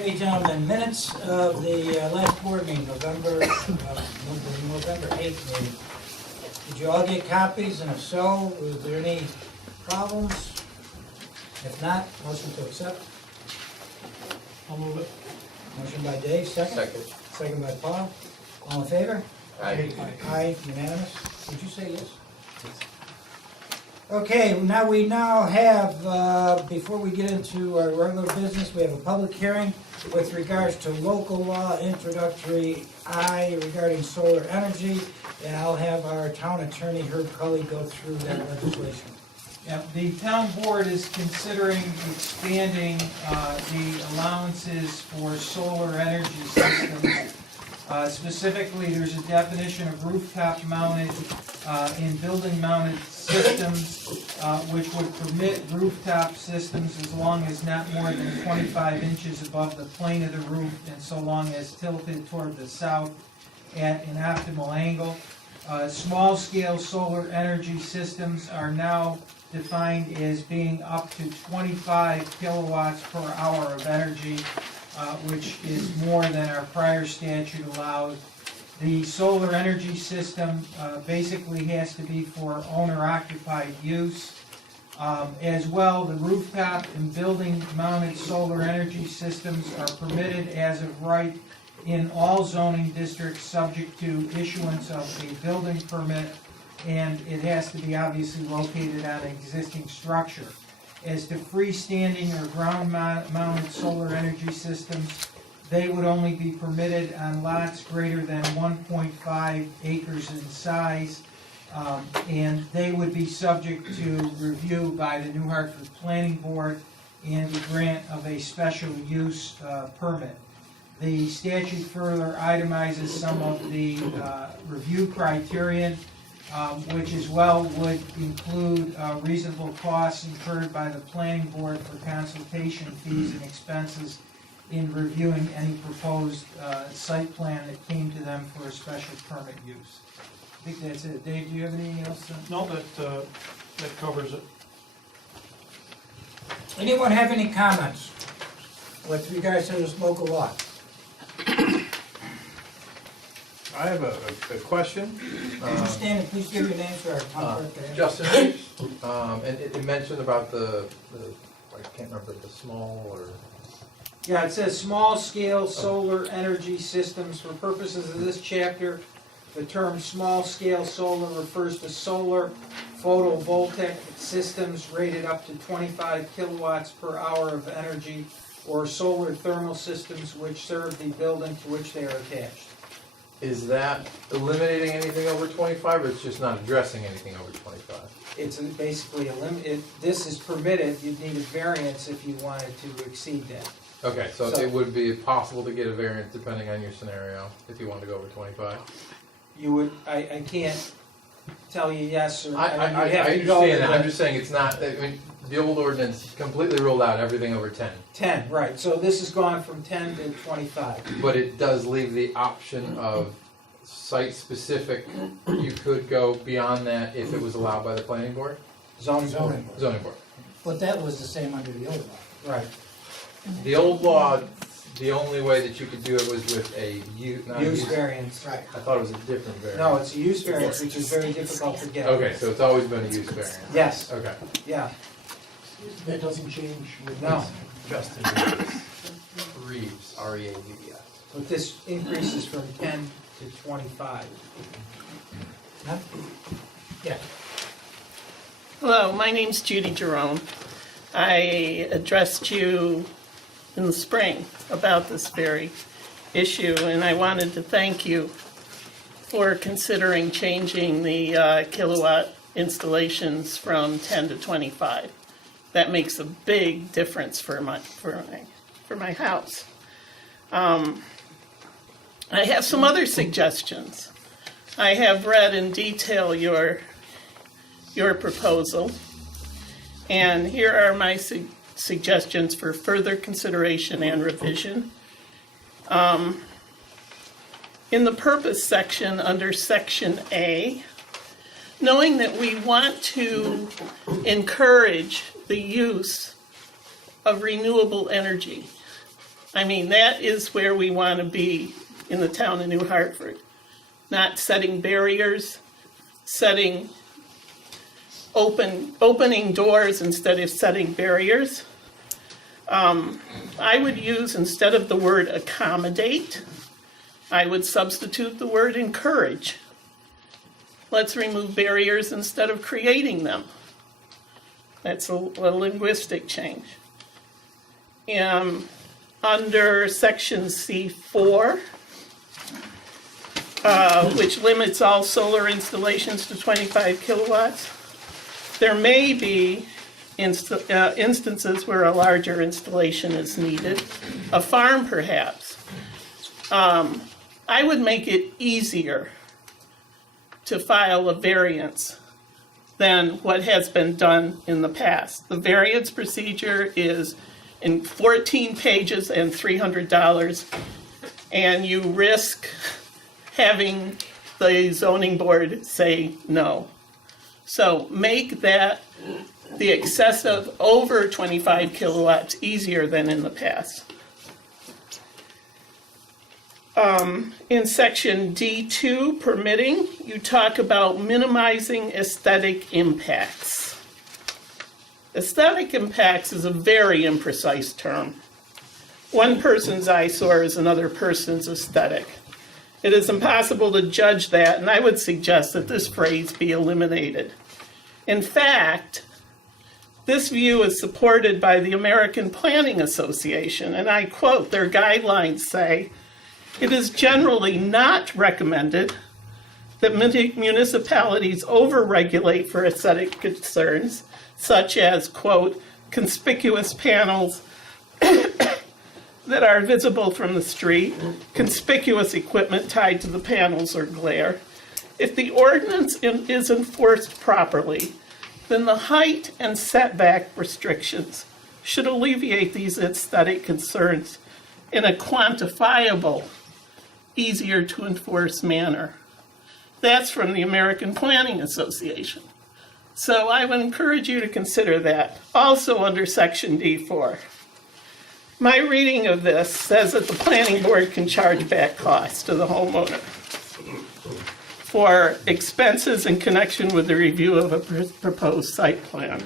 Okay, gentlemen, minutes of the last board meeting, November 8th meeting. Did you all get copies, and if so, was there any problems? If not, motion to accept. I'll move it. Motion by Dave, second. Second. Second by Paul. All in favor? Aye. Aye, unanimous. Did you say yes? Okay, now we have, before we get into our regular business, we have a public hearing with regards to local law introductory I regarding solar energy, and I'll have our town attorney, Herb Cully, go through that legislation. Yeah, the town board is considering expanding the allowances for solar energy systems. Specifically, there's a definition of rooftop mounted and building mounted systems, which would permit rooftop systems as long as not more than 25 inches above the plane of the roof and so long as tilted toward the south at an optimal angle. Small scale solar energy systems are now defined as being up to 25 kilowatts per hour of energy, which is more than our prior statute allowed. The solar energy system basically has to be for owner-occupied use. As well, the rooftop and building-mounted solar energy systems are permitted as of right in all zoning districts subject to issuance of a building permit, and it has to be obviously located on an existing structure. As to freestanding or ground-mounted solar energy systems, they would only be permitted on lots greater than 1.5 acres in size, and they would be subject to review by the New Hartford Planning Board and the grant of a special use permit. The statute further itemizes some of the review criterion, which as well would include reasonable costs incurred by the planning board for consultation fees and expenses in reviewing any proposed site plan that came to them for a special permit use. I think that's it. Dave, do you have anything else? No, that covers it. Anyone have any comments with regards to this local law? I have a question. Stand and please give your name for our town clerk. Justin Reeves, and it mentioned about the I can't remember, the small or... Yeah, it says small-scale solar energy systems. For purposes of this chapter, the term small-scale solar refers to solar photovoltaic systems rated up to 25 kilowatts per hour of energy, or solar thermal systems which serve the building to which they are attached. Is that eliminating anything over 25, or it's just not addressing anything over 25? It's basically this is permitted. You'd need a variance if you wanted to exceed that. Okay, so it would be possible to get a variance depending on your scenario if you wanted to go over 25? You would. I can't tell you yes or. I understand that. I'm just saying it's not. I mean, the old ordinance completely ruled out everything over 10. 10, right. So this has gone from 10 to 25. But it does leave the option of site-specific. You could go beyond that if it was allowed by the planning board? Zoning board. Zoning board. But that was the same under the old law. Right. The old law, the only way that you could do it was with a Use variance. Right. I thought it was a different variance. No, it's a use variance, which is very difficult to get. Okay, so it's always been a use variance. Yes. Okay. Yeah. That doesn't change with No. Justin Reeves, R-E-A-V-E-S. But this increases from 10 to 25. Huh? Yeah. Hello, my name's Judy Jerome. I addressed you in the spring about this very issue, and I wanted to thank you for considering changing the kilowatt installations from 10 to 25. That makes a big difference for my house. I have some other suggestions. I have read in detail your proposal, and here are my suggestions for further consideration and revision. In the purpose section under section A, knowing that we want to encourage the use of renewable energy, I mean, that is where we want to be in the town of New Hartford. Not setting barriers, opening doors instead of setting barriers. I would use, instead of the word accommodate, I would substitute the word encourage. Let's remove barriers instead of creating them. That's a linguistic change. Under section C4, which limits all solar installations to 25 kilowatts, there may be instances where a larger installation is needed, a farm perhaps. I would make it easier to file a variance than what has been done in the past. The variance procedure is in 14 pages and $300, and you risk having the zoning board say no. So make that the excessive over 25 kilowatts easier than in the past. In section D2, permitting, you talk about minimizing aesthetic impacts. Aesthetic impacts is a very imprecise term. One person's eyesore is another person's aesthetic. It is impossible to judge that, and I would suggest that this phrase be eliminated. In fact, this view is supported by the American Planning Association, and I quote, their guidelines say, "It is generally not recommended that municipalities overregulate for aesthetic concerns, such as, quote, conspicuous panels that are visible from the street, conspicuous equipment tied to the panels or glare. If the ordinance is enforced properly, then the height and setback restrictions should alleviate these aesthetic concerns in a quantifiable, easier to enforce manner." That's from the American Planning Association. So I would encourage you to consider that. Also under section D4. My reading of this says that the planning board can charge back costs to the homeowner for expenses in connection with the review of a proposed site plan.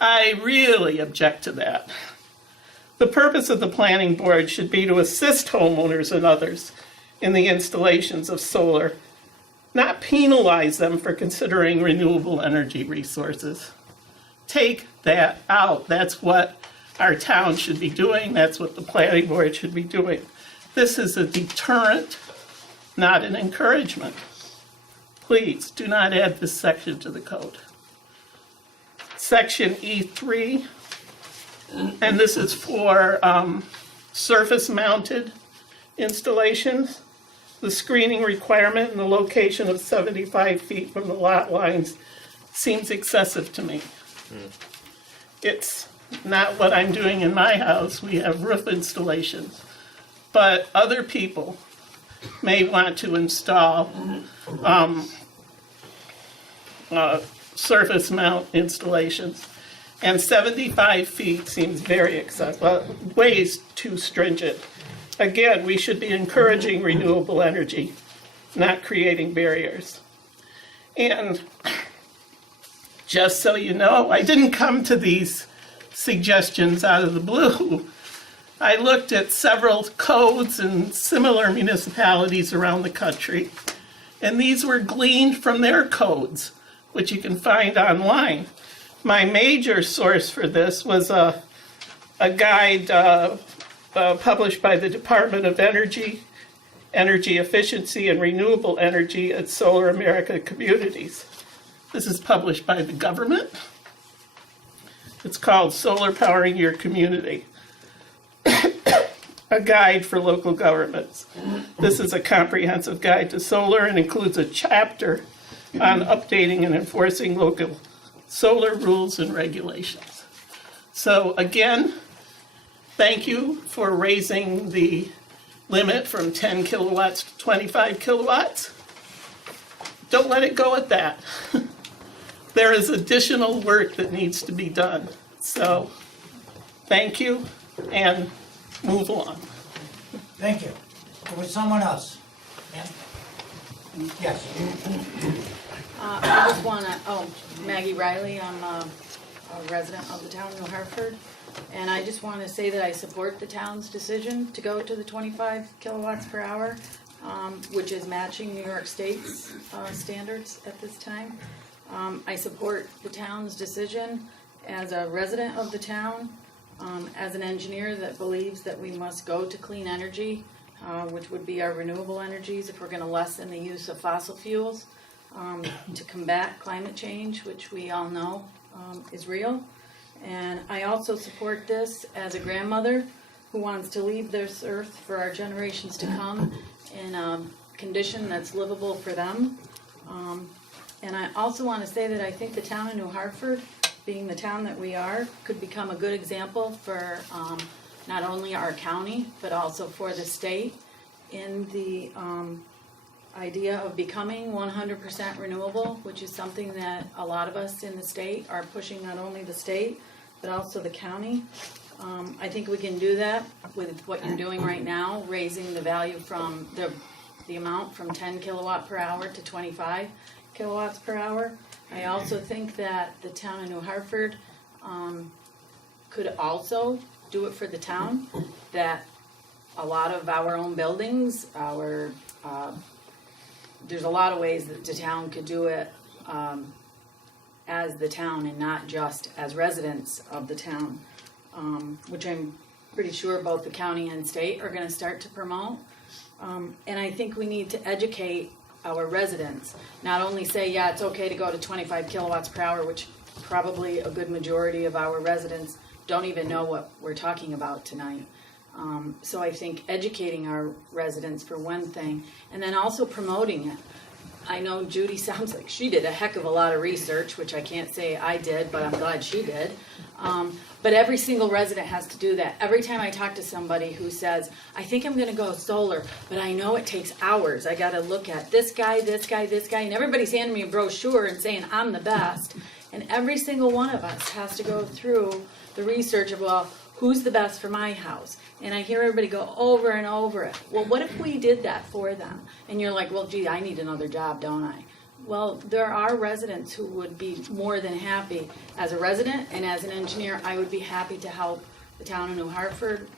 I really object to that. The purpose of the planning board should be to assist homeowners and others in the installations of solar, not penalize them for considering renewable energy resources. Take that out. That's what our town should be doing. That's what the planning board should be doing. This is a deterrent, not an encouragement. Please do not add this section to the code. Section E3, and this is for surface-mounted installations. The screening requirement and the location of 75 feet from the lot lines seems excessive to me. It's not what I'm doing in my house. We have roof installations. But other people may want to install surface mount installations. And 75 feet seems very excessive, way too stringent. Again, we should be encouraging renewable energy, not creating barriers. And just so you know, I didn't come to these suggestions out of the blue. I looked at several codes in similar municipalities around the country, and these were gleaned from their codes, which you can find online. My major source for this was a guide published by the Department of Energy Efficiency and Renewable Energy at Solar America Communities. This is published by the government. It's called Solar Powering Your Community, a guide for local governments. This is a comprehensive guide to solar and includes a chapter on updating and enforcing local solar rules and regulations. So again, thank you for raising the limit from 10 kilowatts to 25 kilowatts. Don't let it go at that. There is additional work that needs to be done. So thank you, and move along. Thank you. With someone else? Ma'am? Yes. I just want to, Maggie Riley, I'm a resident of the town of New Hartford, and I just want to say that I support the town's decision to go to the 25 kilowatts per hour, which is matching New York State's standards at this time. I support the town's decision as a resident of the town, as an engineer that believes that we must go to clean energy, which would be our renewable energies if we're going to lessen the use of fossil fuels. To combat climate change, which we all know is real. And I also support this as a grandmother who wants to leave this earth for our generations to come in a condition that's livable for them. And I also want to say that I think the town of New Hartford, being the town that we are, could become a good example for not only our county, but also for the state in the idea of becoming 100% renewable, which is something that a lot of us in the state are pushing, not only the state, but also the county. I think we can do that with what you're doing right now, raising the value from the amount from 10 kilowatt per hour to 25 kilowatts per hour. I also think that the town of New Hartford could also do it for the town, that a lot of our own buildings, there's a lot of ways that the town could do it as the town and not just as residents of the town, which I'm pretty sure both the county and state are going to start to promote. And I think we need to educate our residents, not only say, yeah, it's okay to go to 25 kilowatts per hour, which probably a good majority of our residents don't even know what we're talking about tonight. So I think educating our residents for one thing, and then also promoting it. I know Judy sounds like she did a heck of a lot of research, which I can't say I did, but I'm glad she did. But every single resident has to do that. Every time I talk to somebody who says, I think I'm going to go solar, but I know it takes hours. I got to look at this guy, this guy, this guy, and everybody's handing me a brochure and saying I'm the best. And every single one of us has to go through the research of, well, who's the best for my house? And I hear everybody go over and over it. Well, what if we did that for them? And you're like, well, gee, I need another job, don't I? Well, there are residents who would be more than happy. As a resident and as an engineer, I would be happy to help the town of New Hartford.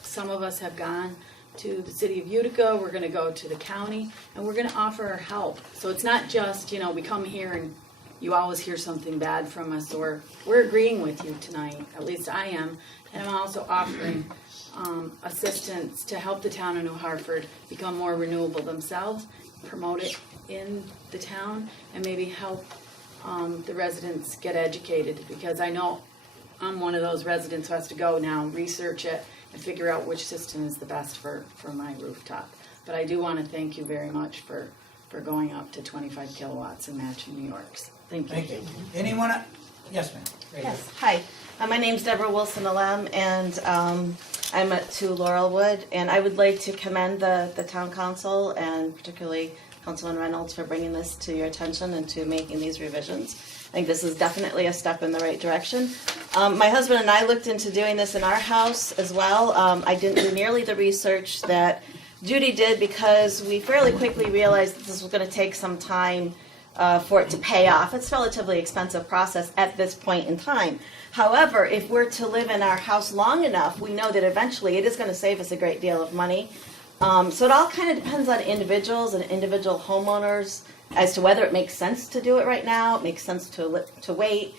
Some of us have gone to the city of Utica. We're going to go to the county, and we're going to offer our help. So it's not just, we come here and you always hear something bad from us, or we're agreeing with you tonight. At least I am. And I'm also offering assistance to help the town of New Hartford become more renewable themselves, promote it in the town, and maybe help the residents get educated, because I know I'm one of those residents who has to go now, research it, and figure out which system is the best for my rooftop. But I do want to thank you very much for going up to 25 kilowatts and matching New York's. Thank you. Thank you. Anyone? Yes, ma'am. Right here. Yes, hi. My name's Deborah Wilson-Alem, and I'm at 2 Laurelwood, and I would like to commend the town council and particularly Councilman Reynolds for bringing this to your attention and to making these revisions. I think this is definitely a step in the right direction. My husband and I looked into doing this in our house as well. I didn't do nearly the research that Judy did, because we fairly quickly realized that this was going to take some time for it to pay off. It's a relatively expensive process at this point in time. However, if we're to live in our house long enough, we know that eventually it is going to save us a great deal of money. So it all kind of depends on individuals and individual homeowners as to whether it makes sense to do it right now, it makes sense to wait.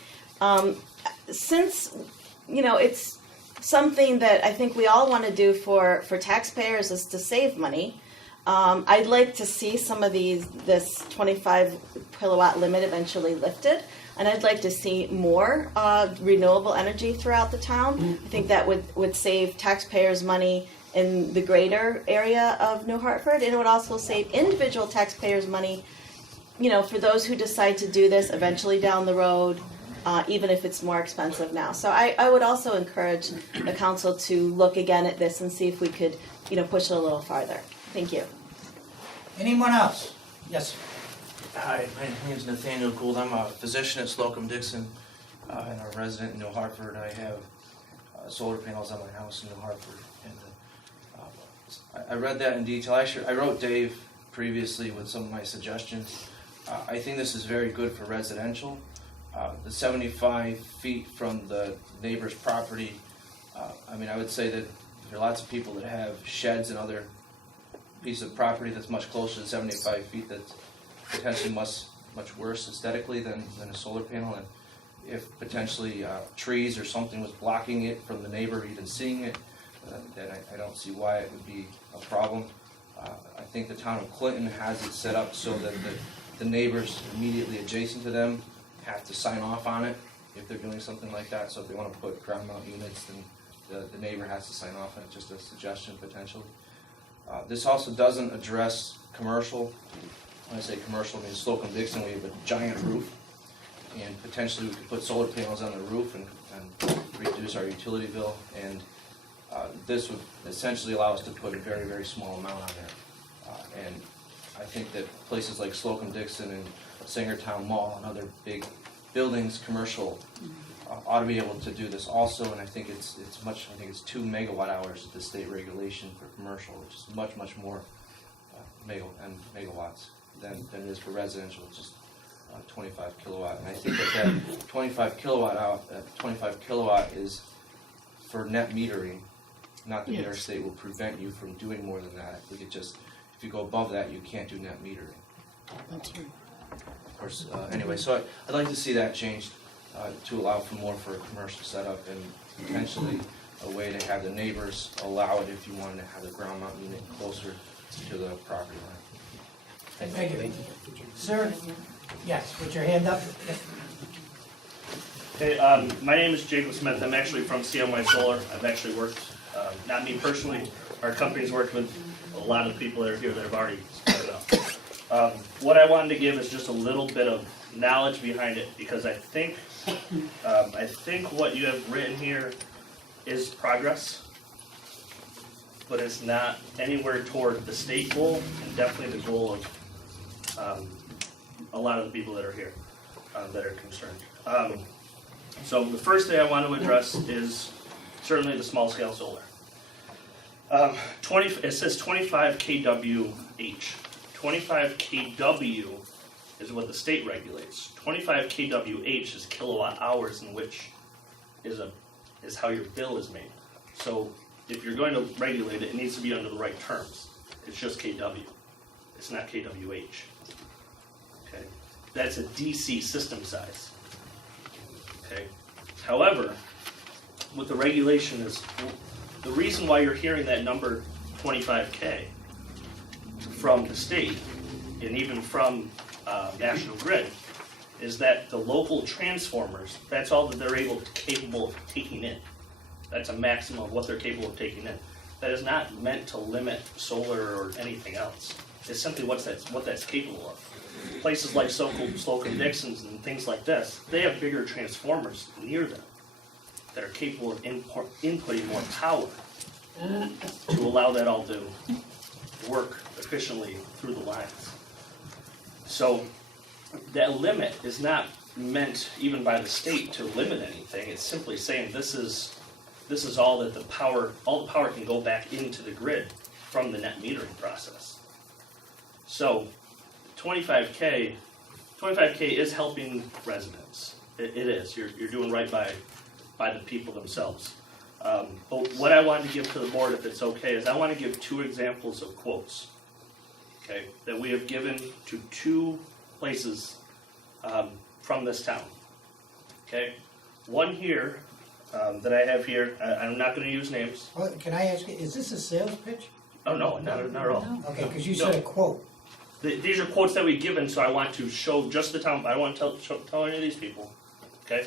Since, it's something that I think we all want to do for taxpayers is to save money. I'd like to see some of this 25 kilowatt limit eventually lifted, and I'd like to see more renewable energy throughout the town. I think that would save taxpayers money in the greater area of New Hartford, and it would also save individual taxpayers money, for those who decide to do this eventually down the road, even if it's more expensive now. So I would also encourage the council to look again at this and see if we could, push it a little farther. Thank you. Anyone else? Yes, sir. Hi, my name is Nathaniel Gould. I'm a physician at Slocum Dixon and a resident in New Hartford. I have solar panels on my house in New Hartford. And I read that in detail. I wrote Dave previously with some of my suggestions. I think this is very good for residential. The 75 feet from the neighbor's property, I would say that there are lots of people that have sheds and other pieces of property that's much closer to 75 feet that's potentially much worse aesthetically than a solar panel. And if potentially trees or something was blocking it from the neighbor even seeing it, then I don't see why it would be a problem. I think the town of Clinton has it set up so that the neighbors immediately adjacent to them have to sign off on it if they're doing something like that. So if they want to put ground mount units, then the neighbor has to sign off on it, just a suggestion potentially. This also doesn't address commercial. When I say commercial, I mean Slocum-Dixon, we have a giant roof, and potentially we could put solar panels on the roof and reduce our utility bill, and this would essentially allow us to put a very, very small amount on there. And I think that places like Slocum-Dixon and Singertown Mall and other big buildings, commercial, ought to be able to do this also, and I think it's 2 megawatt hours at the state regulation for commercial, which is much more megawatts than it is for residential, which is 25 kilowatt. And I think that 25 kilowatt is for net metering, not that New York State will prevent you from doing more than that. I think it just, if you go above that, you can't do net metering. That's right. Of course, anyway, so I'd like to see that changed to allow for more for a commercial setup, and potentially a way to have the neighbors allow it if you wanted to have the ground mount unit closer to the property line. Thank you. Sir? Yes, put your hand up. Hey, my name is Jacob Smith. I'm actually from CMY Solar. I've actually worked, not me personally, our company's worked with a lot of people that are here that have already spoken up. What I wanted to give is just a little bit of knowledge behind it, because I think what you have written here is progress, but it's not anywhere toward the state goal, and definitely the goal of a lot of the people that are here that are concerned. So the first thing I want to address is certainly the small scale solar. It says 25 kWh. 25 kW is what the state regulates. 25 kWh is kilowatt hours, in which is how your bill is made. So if you're going to regulate it, it needs to be under the right terms. It's just kW. It's not kWh. Okay, that's a DC system size. Okay. However, what the regulation is, the reason why you're hearing that number 25K from the state and even from National Grid is that the local transformers, that's all that they're capable of taking in. That's a maximum of what they're capable of taking in. That is not meant to limit solar or anything else. It's simply what that's capable of. Places like Slocum-Dixon's and things like this, they have bigger transformers near them that are capable of inputting more power to allow that all to work efficiently through the lines. So that limit is not meant even by the state to limit anything. It's simply saying this is all that all the power can go back into the grid from the net metering process. So 25K is helping residents. It is. You're doing right by the people themselves. But what I wanted to give to the board, if it's okay, is I want to give 2 examples of quotes, okay, that we have given to 2 places from this town. Okay, one here that I have here. I'm not going to use names. Well, can I ask you, is this a sales pitch? Oh no, not at all. Okay, because you said a quote. These are quotes that we've given, so I want to show just the town. I don't want to tell any of these people. Okay.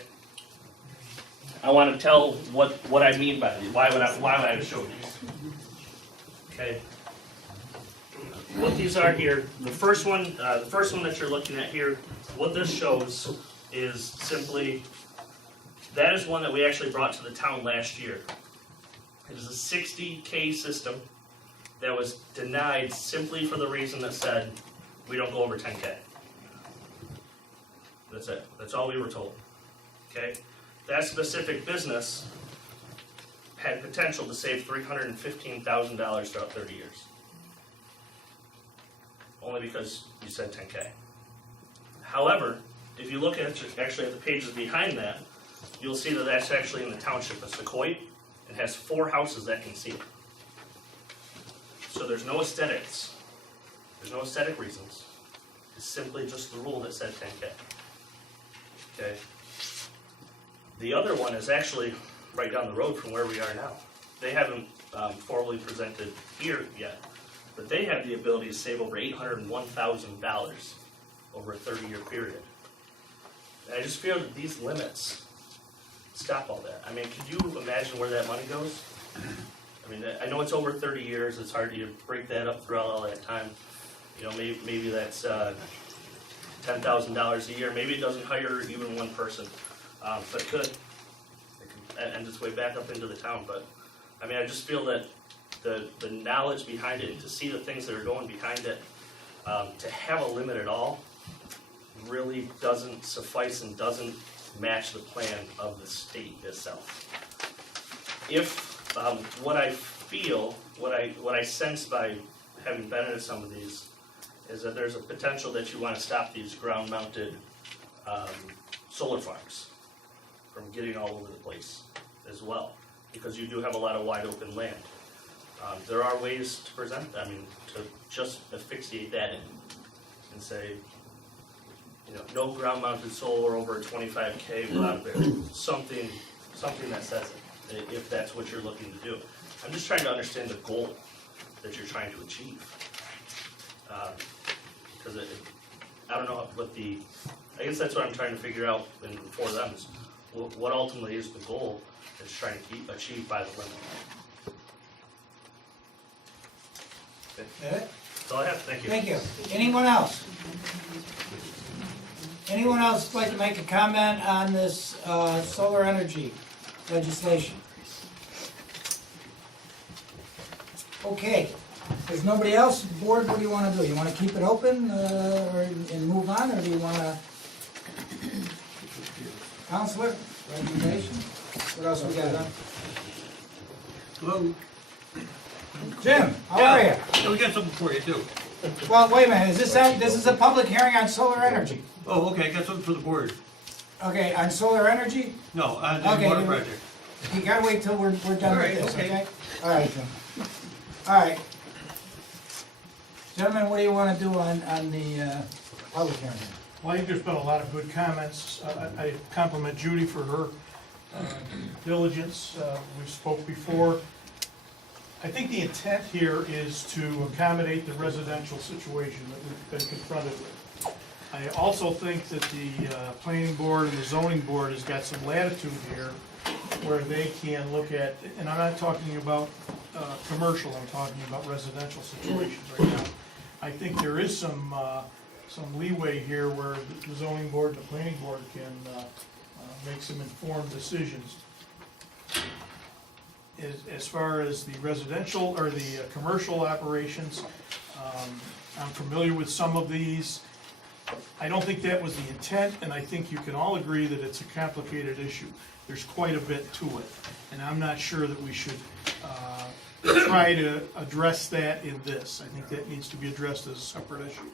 I want to tell what I mean by these. Why would I show these? Okay. What these are here. The first one that you're looking at here. What this shows is simply that is one that we actually brought to the town last year. It is a 60K system that was denied simply for the reason that said we don't go over 10K. That's it. That's all we were told. Okay. That specific business had potential to save $315,000 throughout 30 years. Only because you said 10K. However, if you look at actually at the pages behind that, you'll see that that's actually in the township of Sequoia and has 4 houses that can see it. So there's no aesthetics. There's no aesthetic reasons. It's simply just the rule that said 10K. Okay. The other one is actually right down the road from where we are now. They haven't formally presented here yet, but they have the ability to save over $801,000 over a 30-year period. And I just feel that these limits stop all that. I mean, could you imagine where that money goes? I mean, I know it's over 30 years. It's hard to break that up throughout all that time. You know, maybe that's $10,000 a year. Maybe it doesn't hire even one person, but it could end its way back up into the town. But I mean, I just feel that the knowledge behind it, to see the things that are going behind it, to have a limit at all, really doesn't suffice and doesn't match the plan of the state itself. If what I feel, what I sense by having been into some of these, is that there's a potential that you want to stop these ground-mounted solar farms from getting all over the place as well, because you do have a lot of wide open land. There are ways to present, I mean, to just asphyxiate that in and say, you know, no ground-mounted solar over 25K without a barrier. Something that says it, if that's what you're looking to do. I'm just trying to understand the goal that you're trying to achieve. Because I don't know what I guess that's what I'm trying to figure out for them is what ultimately is the goal that's trying to achieve by the limit. That's all I have. Thank you. Thank you. Anyone else? Anyone else like to make a comment on this solar energy legislation? Okay, if there's nobody else, board, what do you want to do? You want to keep it open and move on, or do you want to? Counselor, recommendation? What else we got? Hello. Jim, how are you? Yeah, we got something for you too. Well, wait a minute, this is a public hearing on solar energy? Oh, okay, I got something for the board. Okay, on solar energy? No, on the Okay, water then- project. You gotta wait till we're done All with right, this, okay. okay? All right, Jim. All right. Gentlemen, what do you want to do on the public hearing? Well, I think there's been a lot of good comments. I compliment Judy for her diligence. We spoke before. I think the intent here is to accommodate the residential situation that we've been confronted with. I also think that the planning board and the zoning board has got some latitude here where they can look at, and I'm not talking about commercial, I'm talking about residential situations right now. I think there is some leeway here where the zoning board and the planning board can make some informed decisions. As far as the residential or the commercial operations, I'm familiar with some of these. I don't think that was the intent, and I think you can all agree that it's a complicated issue. There's quite a bit to it, and I'm not sure that we should try to address that in this. I think that needs to be addressed as a separate issue.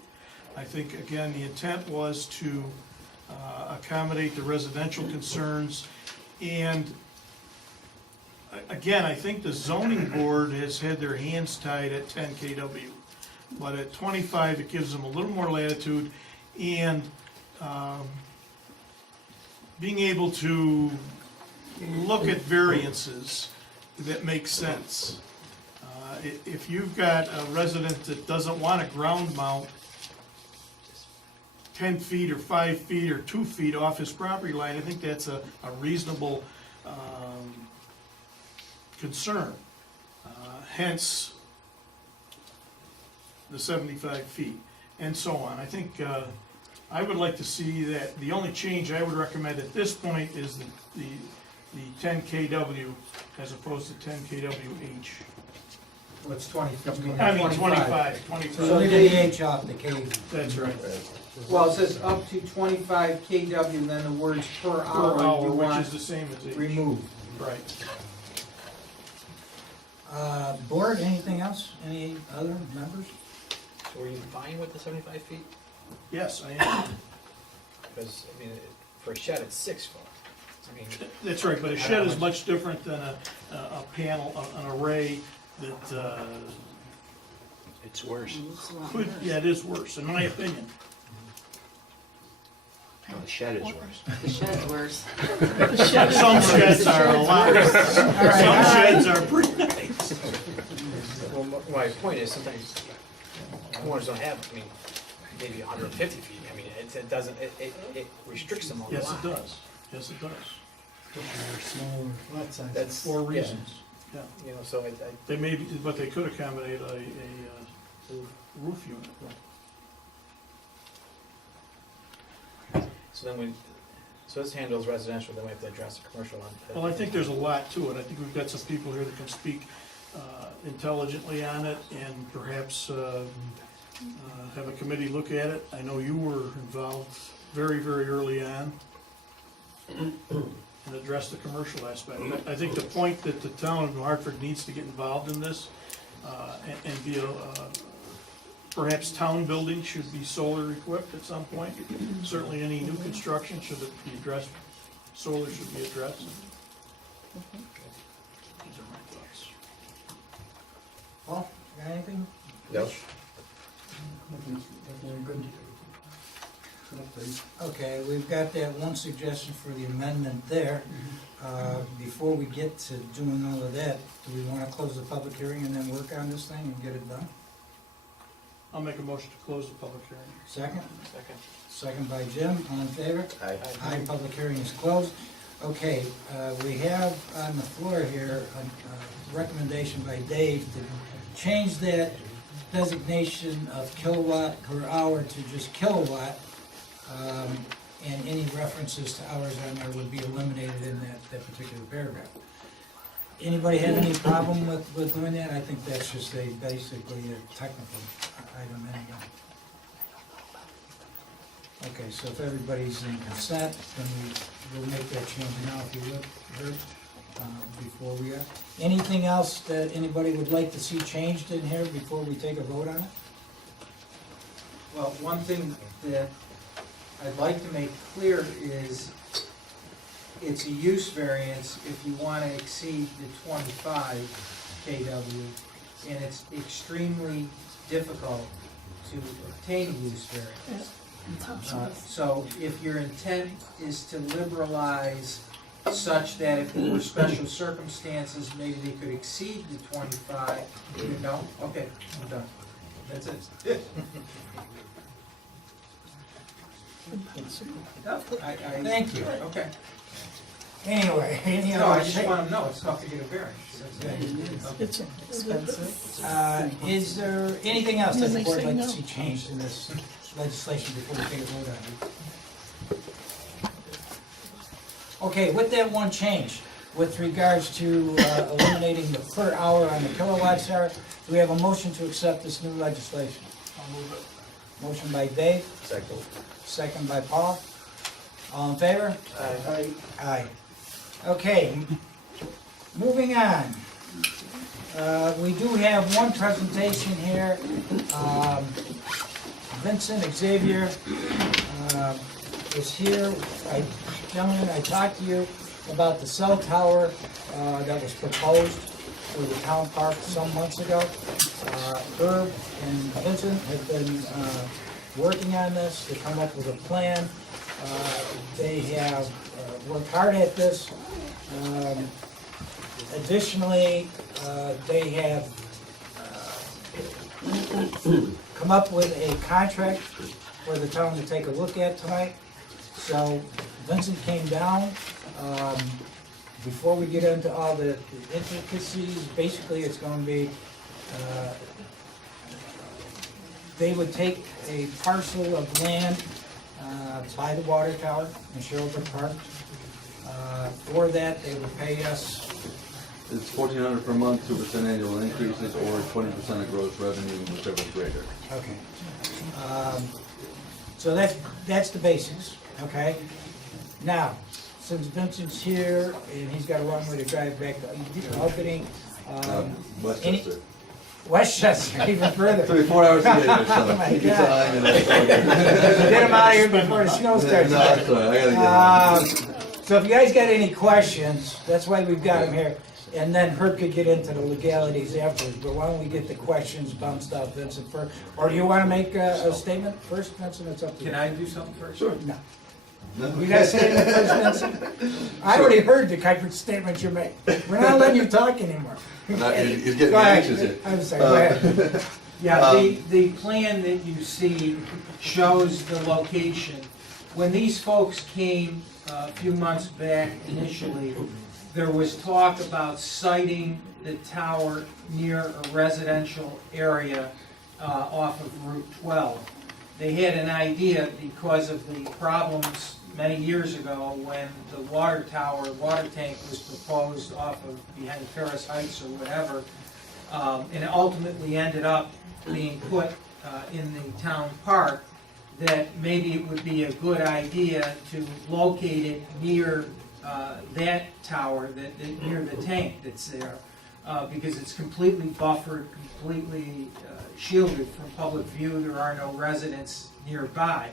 I think, again, the intent was to accommodate the residential concerns, and again, I think the zoning board has had their hands tied at 10 kW, but at 25, it gives them a little more latitude, and being able to look at variances that make sense. If you've got a resident that doesn't want a ground mount 10 feet or 5 feet or 2 feet off his property line, I think that's a reasonable concern. Hence the 75 feet and so on. I think I would like to see that the only change I would recommend at this point is the 10 kW as opposed to 10 kWh. What's 20? I mean 25. So leave the H off the K. That's right. Well, it says up to 25 kW, and then the words per hour, Per hour, you which want is the same as H. removed. Right. Board, anything else? Any other members? So are you fine with the 75 feet? Yes, I am. Because, I mean, for a shed, it's 6 foot. I mean, That's right, but a shed is much different than a panel, an array that, it's worse. could, yeah, it is worse, in my opinion. No, the shed is worse. The shed's worse. Some sheds are a lot, some sheds are pretty nice. Well, my point is sometimes homeowners don't have, I mean, maybe 150 feet. I mean, it doesn't, it restricts them a lot. Yes, it does, yes, it does, That's for yeah, reasons, yeah. You know, so They may be, but they could accommodate a roof unit. so then so this handles residential, then we have to address the commercial one. Well, I think there's a lot to it. I think we've got some people here that can speak intelligently on it and perhaps have a committee look at it. I know you were involved very, very early on and address the commercial aspect. I think the point that the town of New Hartford needs to get involved in this and be perhaps town buildings should be solar equipped at some point. Certainly any new construction should be addressed, solar should be addressed. These are my thoughts. Paul, got anything? No. Okay, we've got that one suggestion for the amendment there. Before we get to doing all of that, do we want to close the public hearing and then work on this thing and get it done? I'll make a motion to close the public hearing. Second? Second. Second by Jim, all in favor? Aye. Aye, public hearing is closed. Okay, we have on the floor here a recommendation by Dave to change that designation of kilowatt per hour to just kilowatt, and any references to hours on there would be eliminated in that particular paragraph. Anybody have any problem with doing that? I think that's just basically a technical item anyway. Okay, so if everybody's in consent, then we'll make that change now, if you would, Herb, before we go. Anything else that anybody would like to see changed in here before we take a vote on it? Well, one thing that I'd like to make clear is it's a use variance if you want to exceed the 25 kW, and it's extremely difficult to obtain a use variance. So if your intent is to liberalize such that if there were special circumstances, maybe they could exceed the 25, you know, okay, I'm done. That's it. Thank you. Okay. Anyway, any No, I other, just want to know, it's tough to get a variance. It's expensive. is there anything else that Then the they board say would like no. to see changed in this legislation before we take a vote on it? Okay, with that one change, with regards to eliminating the per hour on the kilowatts hour, do we have a motion to accept this new legislation? I'll move it. Motion by Dave, Second. second by Paul. All in favor? Aye. Aye. Okay, moving on. We do have one presentation here. Vincent Xavier is here. Gentlemen, I talked to you about the cell tower that was proposed for the town park some months ago. Herb and Vincent have been working on this to come up with a plan. They have worked hard at this. Additionally, they have come up with a contract for the town to take a look at tonight. So Vincent came down. Before we get into all the intricacies, basically it's going to be, they would take a parcel of land by the water tower in Sherwood Park. For that, they would pay us, It's $1,400 per month, 2% annual increases, or 20% of gross revenue, whichever is greater. okay. So that's the basics, okay? Now, since Vincent's here and he's got a long way to drive back to Albany, Westchester. Westchester, even further. Took me 4 hours to get here, so. Oh my you get God. time and that's all. Get them out of here before the snow starts. No, that's all right. I gotta get on. So if you guys got any questions, that's why we've got them here. And then Herb could get into the legalities afterwards, but why don't we get the questions bounced off Vincent first? Or do you want to make a statement first, Vincent? It's up to you. Can I do something first? Sure. No. No. You guys say it first, Vincent? I already heard the type of statement you made. We're not letting you talk anymore. He's getting Go ahead. anxious here. I'm sorry, go ahead. Yeah, the plan that you see shows the location. When these folks came a few months back initially, there was talk about siting the tower near a residential area off of Route 12. They had an idea because of the problems many years ago when the water tank was proposed off of behind Paris Heights or whatever, and it ultimately ended up being put in the town park, that maybe it would be a good idea to locate it near that tower, near the tank that's there, because it's completely buffered, completely shielded from public view. There are no residents nearby.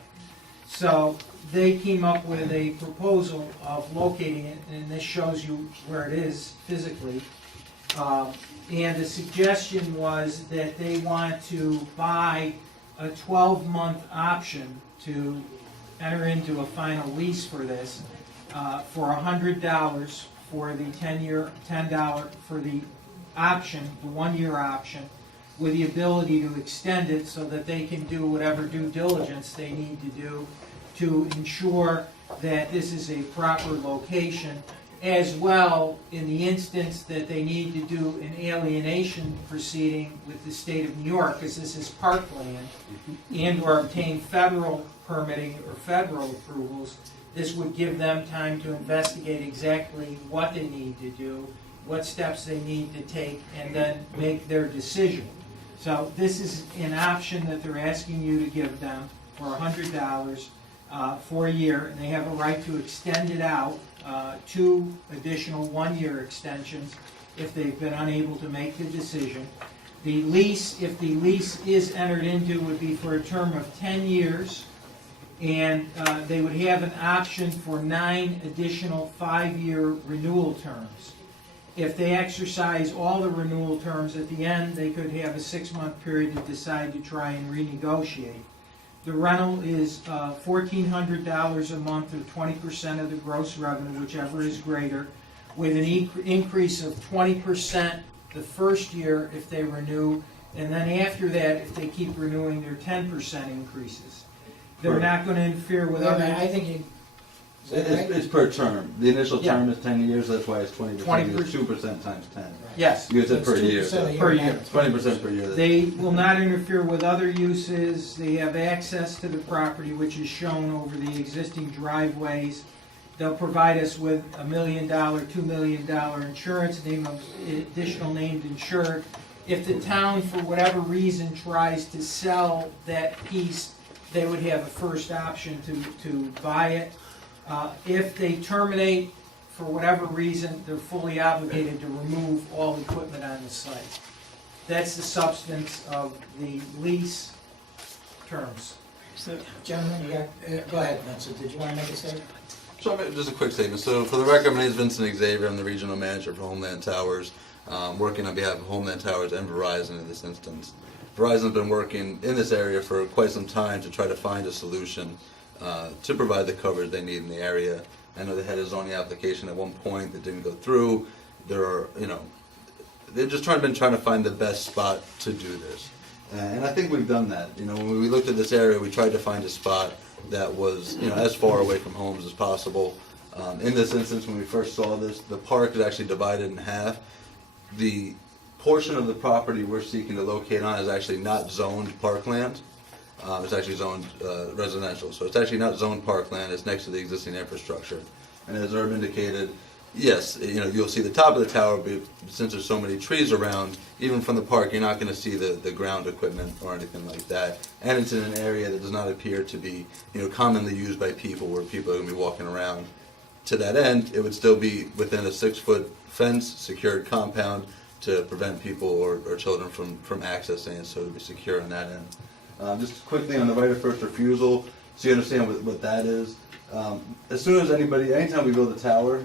So they came up with a proposal of locating it, and this shows you where it is physically. And the suggestion was that they want to buy a 12-month option to enter into a final lease for this for $100 for the $10 for the option, the 1-year option, with the ability to extend it so that they can do whatever due diligence they need to do to ensure that this is a proper location, as well in the instance that they need to do an alienation proceeding with the state of New York, because this is parkland, and or obtain federal permitting or federal approvals. This would give them time to investigate exactly what they need to do, what steps they need to take, and then make their decision. So this is an option that they're asking you to give them for $100 for a year, and they have a right to extend it out, 2 additional 1-year extensions if they've been unable to make the decision. The lease, if the lease is entered into, would be for a term of 10 years, and they would have an option for 9 additional 5-year renewal terms. If they exercise all the renewal terms at the end, they could have a 6-month period to decide to try and renegotiate. The rental is $1,400 a month, or 20% of the gross revenue, whichever is greater, with an increase of 20% the first year if they renew, and then after that, if they keep renewing, they're 10% increases. They're not going to interfere with other. I think you. Is that right? It's per term. The initial Yeah. term is 10 years, that's why it's 20%. 2% times 10. Yes. You said per year. It's 2% So a per year. year. 20% per year. They will not interfere with other uses. They have access to the property, which is shown over the existing driveways. They'll provide us with $1 million, $2 million insurance, additional named insured. If the town, for whatever reason, tries to sell that piece, they would have a first option to buy it. If they terminate, for whatever reason, they're fully obligated to remove all equipment on the site. That's the substance of the lease terms. Gentlemen, you got, go ahead, Vincent, did you want to make a statement? So just a quick statement. So for the record, my name is Vincent Xavier. I'm the regional manager for Homeland Towers, working on behalf of Homeland Towers and Verizon in this instance. Verizon's been working in this area for quite some time to try to find a solution to provide the coverage they need in the area. I know they had a zoning application at one point that didn't go through. There are, they've just been trying to find the best spot to do this. And I think we've done that. When we looked at this area, we tried to find a spot that was, as far away from homes as possible. In this instance, when we first saw this, the park is actually divided in half. The portion of the property we're seeking to locate on is actually not zoned parkland. It's actually zoned residential. So it's actually not zoned parkland. It's next to the existing infrastructure. And as Herb indicated, yes, you'll see the top of the tower, but since there's so many trees around, even from the park, you're not going to see the ground equipment or anything like that. And it's in an area that does not appear to be, commonly used by people, where people are going to be walking around. To that end, it would still be within a 6-foot fence, secured compound, to prevent people or children from accessing it, so to be secure on that end. Just quickly on the right of first refusal, so you understand what that is. As soon as anytime we build a tower,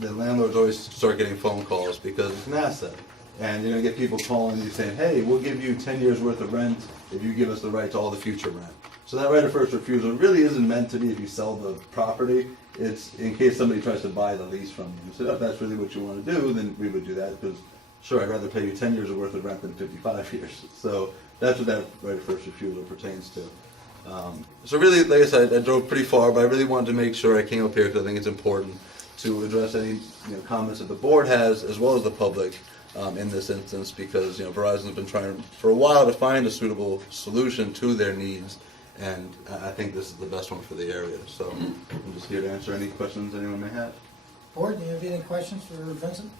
the landlords always start getting phone calls because it's an asset. And you're gonna get people calling you saying, hey, we'll give you 10 years worth of rent if you give us the right to all the future rent. So that right of first refusal really isn't meant to be if you sell the property. It's in case somebody tries to buy the lease from you. So if that's really what you want to do, then we would do that, because sure, I'd rather pay you 10 years worth of rent than 55 years. So that's what that right of first refusal pertains to. So really, like I said, I drove pretty far, but I really wanted to make sure I came up here because I think it's important to address any comments that the board has, as well as the public, in this instance, because Verizon's been trying for a while to find a suitable solution to their needs, and I think this is the best one for the area. So I'm just here to answer any questions anyone may have. Board, do you have any questions for Vincent?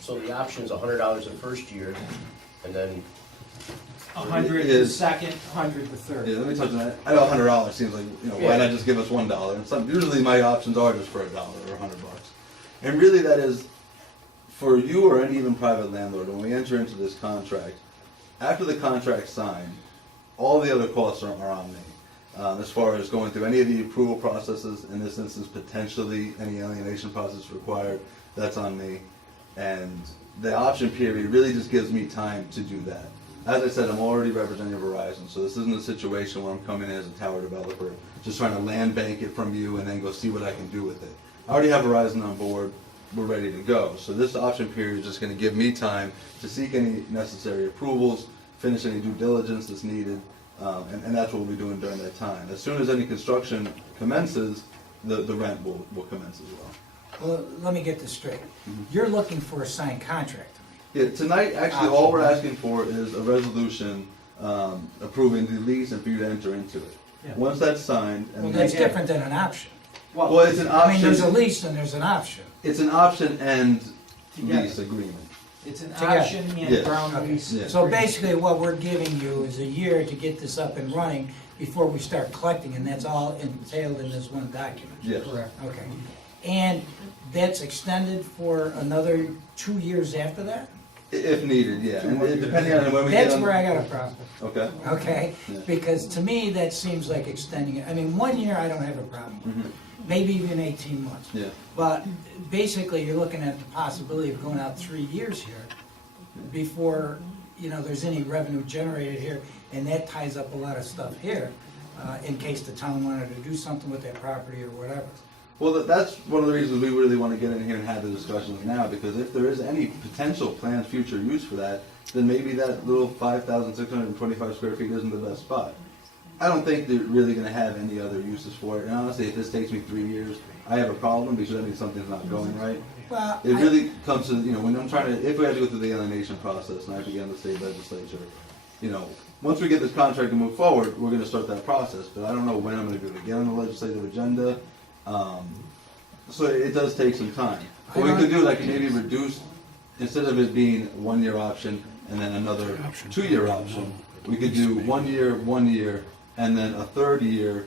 So the option's $100 the first year, and then 100 the second, 100 the third. Yeah, let me touch on that. I know $100 seems like, why not just give us $1? And usually my options are just for $1 or $100. And really that is for you or any even private landlord. When we enter into this contract, after the contract's signed, all the other costs are on me. As far as going through any of the approval processes, in this instance potentially any alienation process required, that's on me. And the option period really just gives me time to do that. As I said, I'm already representing Verizon, so this isn't a situation where I'm coming in as a tower developer, just trying to land bank it from you and then go see what I can do with it. I already have Verizon on board, we're ready to go. So this option period is just going to give me time to seek any necessary approvals, finish any due diligence that's needed, and that's what we'll be doing during that time. As soon as any construction commences, the rent will commence as well. Well, let me get this straight. You're looking for a signed contract. Yeah, tonight, actually, all we're asking for is a resolution approving the lease and for you to enter into it. Yeah. Once that's signed, Well, and that's different than an option. well, it's an I mean, there's a option. lease and there's an option. It's an option and Together. lease agreement. It's an Together. option and Yes. ground Okay. lease. Yeah. So basically, what we're giving you is a year to get this up and running before we start collecting, and that's all entailed in this one document. Yes. Correct. Okay. And that's extended for another 2 years after that? If needed, yeah. And depending on when we get That's on. where I got a problem, Okay. okay? Yeah. Because to me, that seems like extending it. I mean, 1 year, I don't have a problem with. Mhm. Maybe even 18 months. Yeah. But basically, you're looking at the possibility of going out 3 years here before, there's any revenue generated here, and that ties up a lot of stuff here, in case the town wanted to do something with that property or whatever. Well, that's one of the reasons we really want to get in here and have the discussions now, because if there is any potential planned future use for that, then maybe that little 5,625 square feet isn't the best spot. I don't think they're really going to have any other uses for it, and honestly, if this takes me 3 years, I have a problem, because that means something's not going right. Well, It really comes to, when I'm trying to, if we have to go through the alienation process, and I have to get on the state legislature, once we get this contract to move forward, we're gonna start that process, but I don't know when I'm gonna be able to get on the legislative agenda. So it does take some time. What we could do, like, maybe reduce, instead of it being 1 year option and then another 2 year option, we could do 1 year, and then a third year,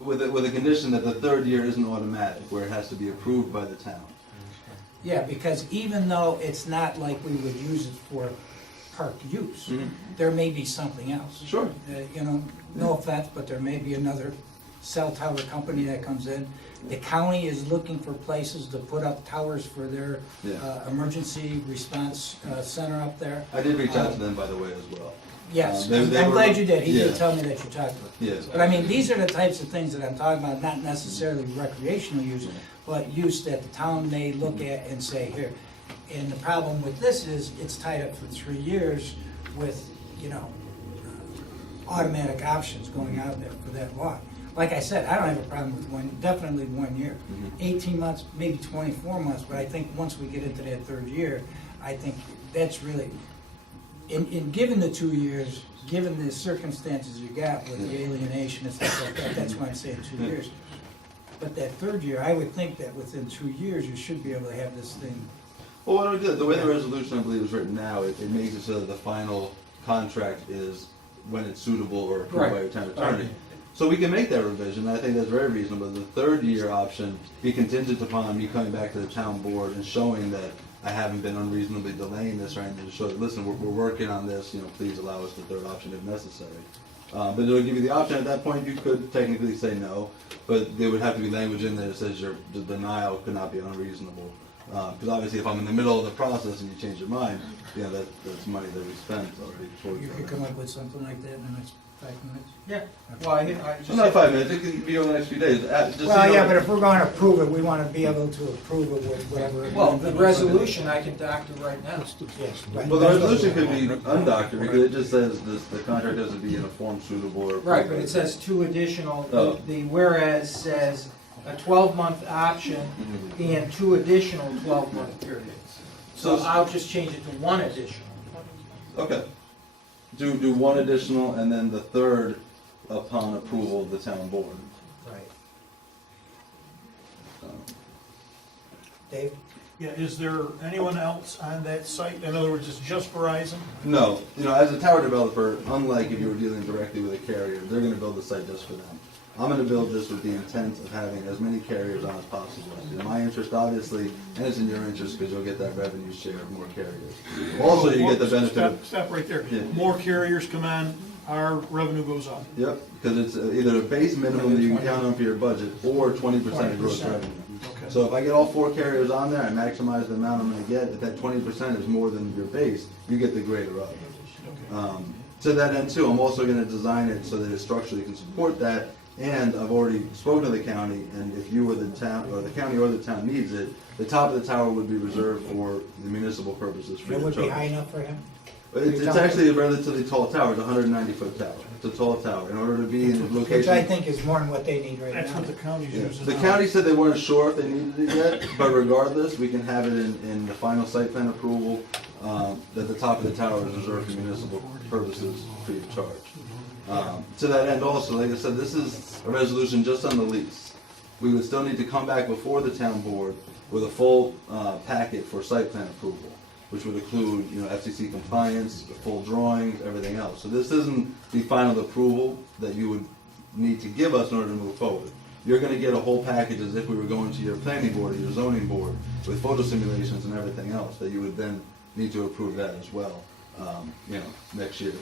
with a condition that the third year isn't automatic, where it has to be approved by the town. Yeah, because even though it's not like we would use it for park use, Mhm. there may be something else. Sure. No offense, but there may be another cell tower company that comes in. The county is looking for places to put up towers for their Yeah. Emergency response center up there. I did reach out to them, by the way, as well. Yes, They I'm were- glad you did. He did yeah. tell me that you talked to him. Yes. But I mean, these are the types of things that I'm talking about, not necessarily recreational use, but use that the town may look at and say, here. And the problem with this is, it's tied up for 3 years with, automatic options going out there for that long. Like I said, I don't have a problem with definitely 1 year. 18 months, maybe 24 months, but I think once we get into that third year, I think that's really, in given the 2 years, given the circumstances you got with the alienation and stuff like that, that's why I'm saying 2 years. But that third year, I would think that within 2 years, you should be able to have this thing. Well, what I did, the way the resolution, I believe, is written now, it makes it so that the final contract is when it's suitable or approved by your town attorney. So we can make that revision, I think that's very reasonable. The third year option be contingent upon me coming back to the town board and showing that I haven't been unreasonably delaying this or anything to show that, listen, we're working on this, please allow us the third option if necessary. But it'll give you the option at that point, you could technically say no, but there would have to be language in there that says the denial could not be unreasonable. Because obviously if I'm in the middle of the process and you change your mind, that's money that we spent already towards You that. could come up with something like that in the next 5 minutes? Yeah, well, I just. Well, not 5 minutes, it could be over the next few days. Well, yeah, but if we're going to approve it, we want to be able to approve it with whatever. Well, the resolution I can doctor right now. Yes, right. Well, the resolution could be undoctored, because it just says the contract has to be in a form suitable or. Right, but it says two additional, Oh. the whereas says a 12-month option and two additional 12-month periods. So I'll just change it to one additional. Okay. Do one additional and then the third upon approval of the town board. Right. Dave? Yeah, is there anyone else on that site? In other words, it's just Verizon? No, as a tower developer, unlike if you were dealing directly with a carrier, they're gonna build the site just for them. I'm gonna build this with the intent of having as many carriers on as possible. It's in my interest, obviously, and it's in your interest, because you'll get that revenue share of more carriers. Also, you get the benefit of. Stop right there. Yeah. More carriers come on, our revenue goes up. Yep, because it's either a base minimum that you can count on for your budget, or 20% of gross revenue. Okay. So if I get all 4 carriers on there, I maximize the amount I'm gonna get, if that 20% is more than your base, you get the greater of. To that end too, I'm also gonna design it so that it structurally can support that, and I've already spoken to the county, and if you or the town, or the county or the town needs it, the top of the tower would be reserved for the municipal purposes free It of would be charge. high enough for him? It's actually a relatively tall tower, it's a 190-foot tower. It's a tall tower. In order to be in a location. Which I think is more than what they need right now. That's what the county's Yeah. using. The now. county said they weren't sure if they needed it yet, but regardless, we can have it in the final site plan approval, that the top of the tower is reserved for municipal purposes free of charge. To that end also, like I said, this is a resolution just on the lease. We would still need to come back before the town board with a full packet for site plan approval, which would include, FCC compliance, the full drawings, everything else. So this isn't the final approval that you would need to give us in order to move forward. You're gonna get a whole package as if we were going to your planning board or your zoning board with photo simulations and everything else, that you would then need to approve that as well, next year.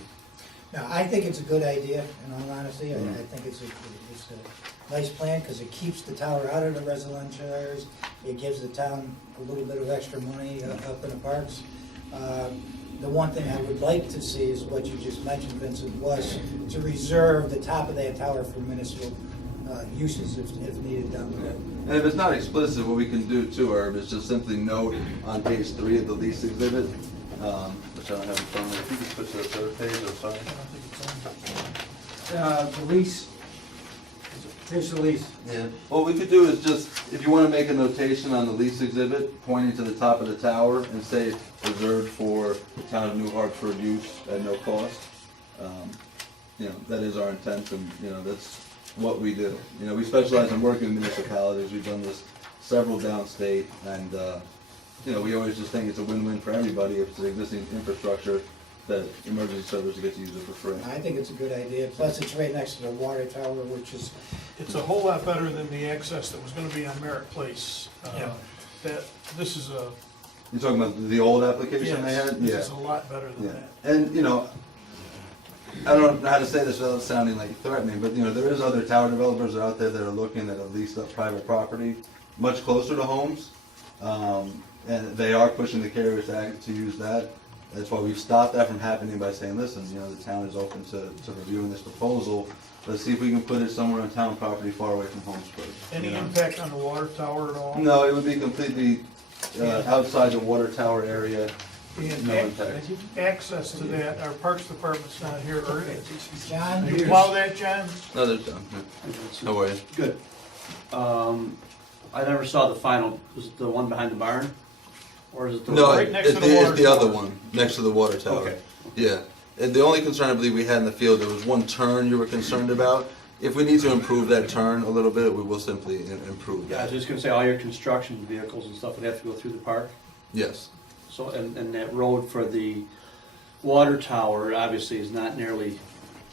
Now, I think it's a good idea, in all honesty. I think it's a nice plan, because it keeps the tower out of the residential areas. It gives the town a little bit of extra money up in the parks. The one thing I would like to see is what you just mentioned, Vincent, was to reserve the top of that tower for municipal uses if needed down the road. And if it's not explicit, what we can do too, Herb, is just simply note on page 3 of the lease exhibit, which I don't have in front of me. If you could switch to the third page, I'm sorry. The lease, here's the lease. Yeah. What we could do is just, if you want to make a notation on the lease exhibit, pointing to the top of the tower and say reserved for the town of New Hartford use at no cost. That is our intent, and, that's what we do. We specialize in working with municipalities. We've done this several downstate, and, we always just think it's a win-win for everybody if it's an existing infrastructure that emergency services get to use it for free. I think it's a good idea. Plus, it's right next to the water tower, which is, It's a whole lot better than the access that was gonna be on Merritt Place. This is a. You're talking about the old application they had? This is a lot better than that. And, I don't know how to say this without sounding like threatening, but, there is other tower developers out there that are looking at least up private property much closer to homes. And they are pushing the carriers to use that. That's why we've stopped that from happening by saying, listen, the town is open to reviewing this proposal. Let's see if we can put it somewhere on town property far away from homes first. Any impact on the water tower at all? No, it would be completely outside the water tower area. And No impact. access to that, our Parks Department's not here, or John, you plow that, John? No, they're done. How are you? Good. I never saw the final, is it the one behind the barn? Or is it the? No, Right next it's to the water it's the other tower. one, next to the water tower. Okay. Yeah. And the only concern I believe we had in the field, there was one turn you were concerned about. If we need to improve that turn a little bit, we will simply improve Yeah, I was that. just gonna say, all your construction vehicles and stuff would have to go through the park? Yes. So, and that road for the water tower obviously is not nearly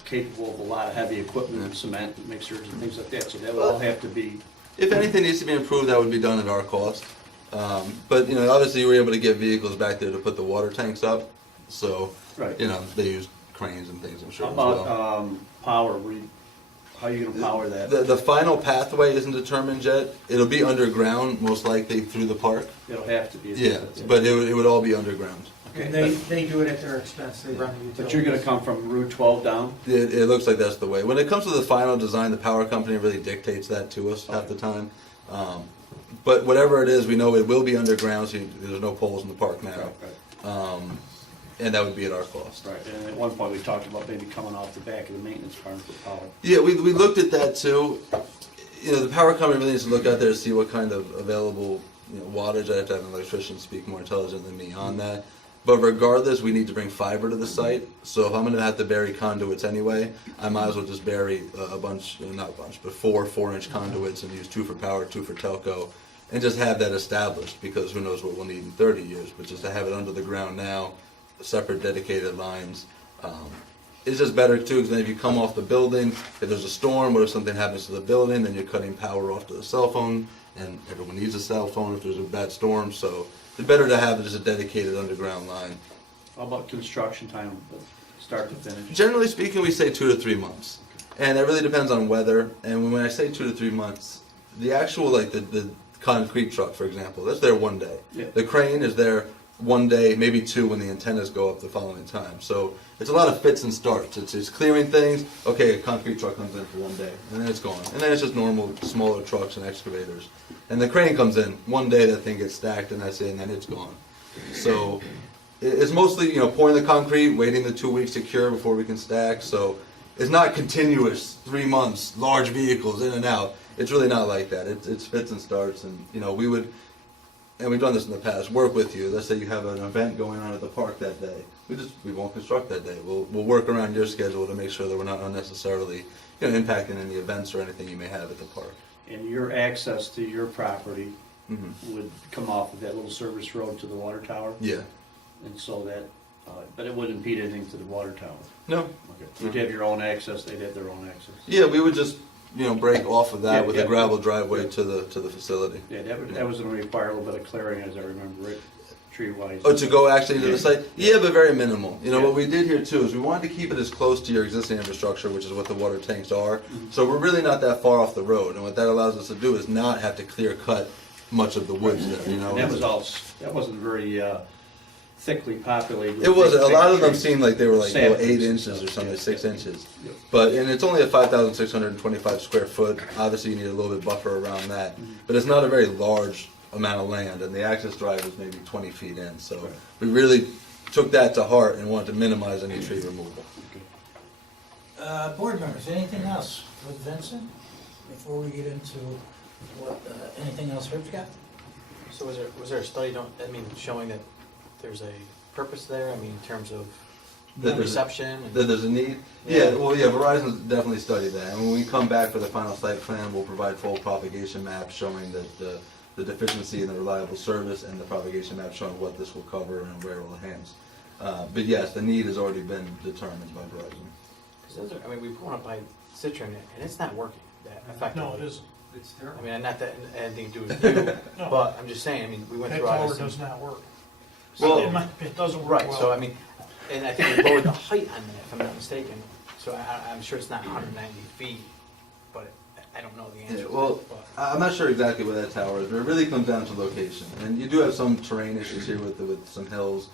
capable of a lot of heavy equipment, cement, mixers and things like that, so that would all have to be, If anything needs to be improved, that would be done at our cost. But, obviously you were able to get vehicles back there to put the water tanks up, so, Right. they use cranes and things, I'm sure How as well. about, power, how are you gonna power that? The final pathway isn't determined yet. It'll be underground, most likely through the park. It'll have to be. Yeah, but it would all be underground. And they do it at their expense, they run the utilities. But you're gonna come from Route 12 down? It looks like that's the way. When it comes to the final design, the power company really dictates that to us half the time. But whatever it is, we know it will be underground, so there's no poles in the park now. Right. And that would be at our cost. Right, and at one point we talked about maybe coming off the back of the maintenance farm for power. Yeah, we looked at that too. The power company really needs to look out there to see what kind of available wattage. I have to have an electrician speak more intelligent than me on that. But regardless, we need to bring fiber to the site. So if I'm going to have to bury conduits anyway, I might as well just bury a bunch, not a bunch, but 4 4-inch conduits and use 2 for power, 2 for telco, and just have that established, because who knows what we'll need in 30 years. But just to have it under the ground now, separate dedicated lines, it's just better too, because then if you come off the building, if there's a storm, what if something happens to the building, then you're cutting power off to the cell phone, and everyone needs a cell phone if there's a bad storm, so it's better to have just a dedicated underground line. How about construction time, start to finish? Generally speaking, we say 2 to 3 months, and it really depends on weather, and when I say 2 to 3 months, the actual, like the concrete truck, for example, that's there one day. Yeah. The crane is there one day, maybe 2 when the antennas go up the following time. So it's a lot of fits and starts. It's clearing things. Okay, a concrete truck comes in for one day, and then it's gone. And then it's just normal, smaller trucks and excavators. And the crane comes in one day, that thing gets stacked, and that's it, and then it's gone. So it's mostly, pouring the concrete, waiting the 2 weeks to cure before we can stack. So it's not continuous, 3 months, large vehicles in and out. It's really not like that. It's fits and starts, and we would. And we've done this in the past, work with you. Let's say you have an event going on at the park that day. We won't construct that day. We'll work around your schedule to make sure that we're not unnecessarily impacting any events or anything you may have at the park. And your access to your property Mm-hmm. would come off of that little service road to the water tower? Yeah. And so that, but it wouldn't impede anything to the water tower? No. Okay. You'd have your own access, they'd have their own access? Yeah, we would just break off of that Yeah, with yeah. a gravel driveway to the facility. Yeah, that was gonna require a little bit of clearing, as I remember it, tree-wise. Oh, to go actually into Yeah. the site? Yeah, but very minimal. Yeah. What we did here too is we wanted to keep it as close to your existing infrastructure, which is what the water tanks are. Mm-hmm. So we're really not that far off the road, and what that allows us to do is not have to clear cut much of the woods there, And that wasn't very thickly populated. with It was, big a lot of them trees. seemed like they were like Sand 8 trees and inches or stuff, something, yeah. 6 inches. Yeah. And it's only a 5,625 square foot. Obviously, you need a little bit buffer around that. Mm-hmm. But it's not a very large amount of land, and the access drive is maybe 20 feet in. So Right. we really took that to heart and wanted to minimize any tree removal. Board members, anything else with Vincent before we get into what, anything else Herb's got? So was there a study, showing that there's a purpose there, in terms of reception? That there's a need? Yeah, Verizon's definitely studied that. And when we come back for the final site plan, we'll provide full propagation maps showing that the deficiency in the reliable service, and the propagation map showing what this will cover and where it will enhance. But yes, the need has already been determined by Verizon. Because we put one up by Citron, and it's not working that effectively. No, it isn't. It's terrible. Not that anything to do with you, No. but I'm just saying, we went That through all tower this. does not work. Well- It doesn't work Right, well. so and I think we lowered the height on that, if I'm not mistaken. So I'm sure it's not 190 feet, but I don't know the answer. Yeah, to well, that, but- I'm not sure exactly where that tower is, but it really comes down to location. And you do have some terrain issues here with some hills.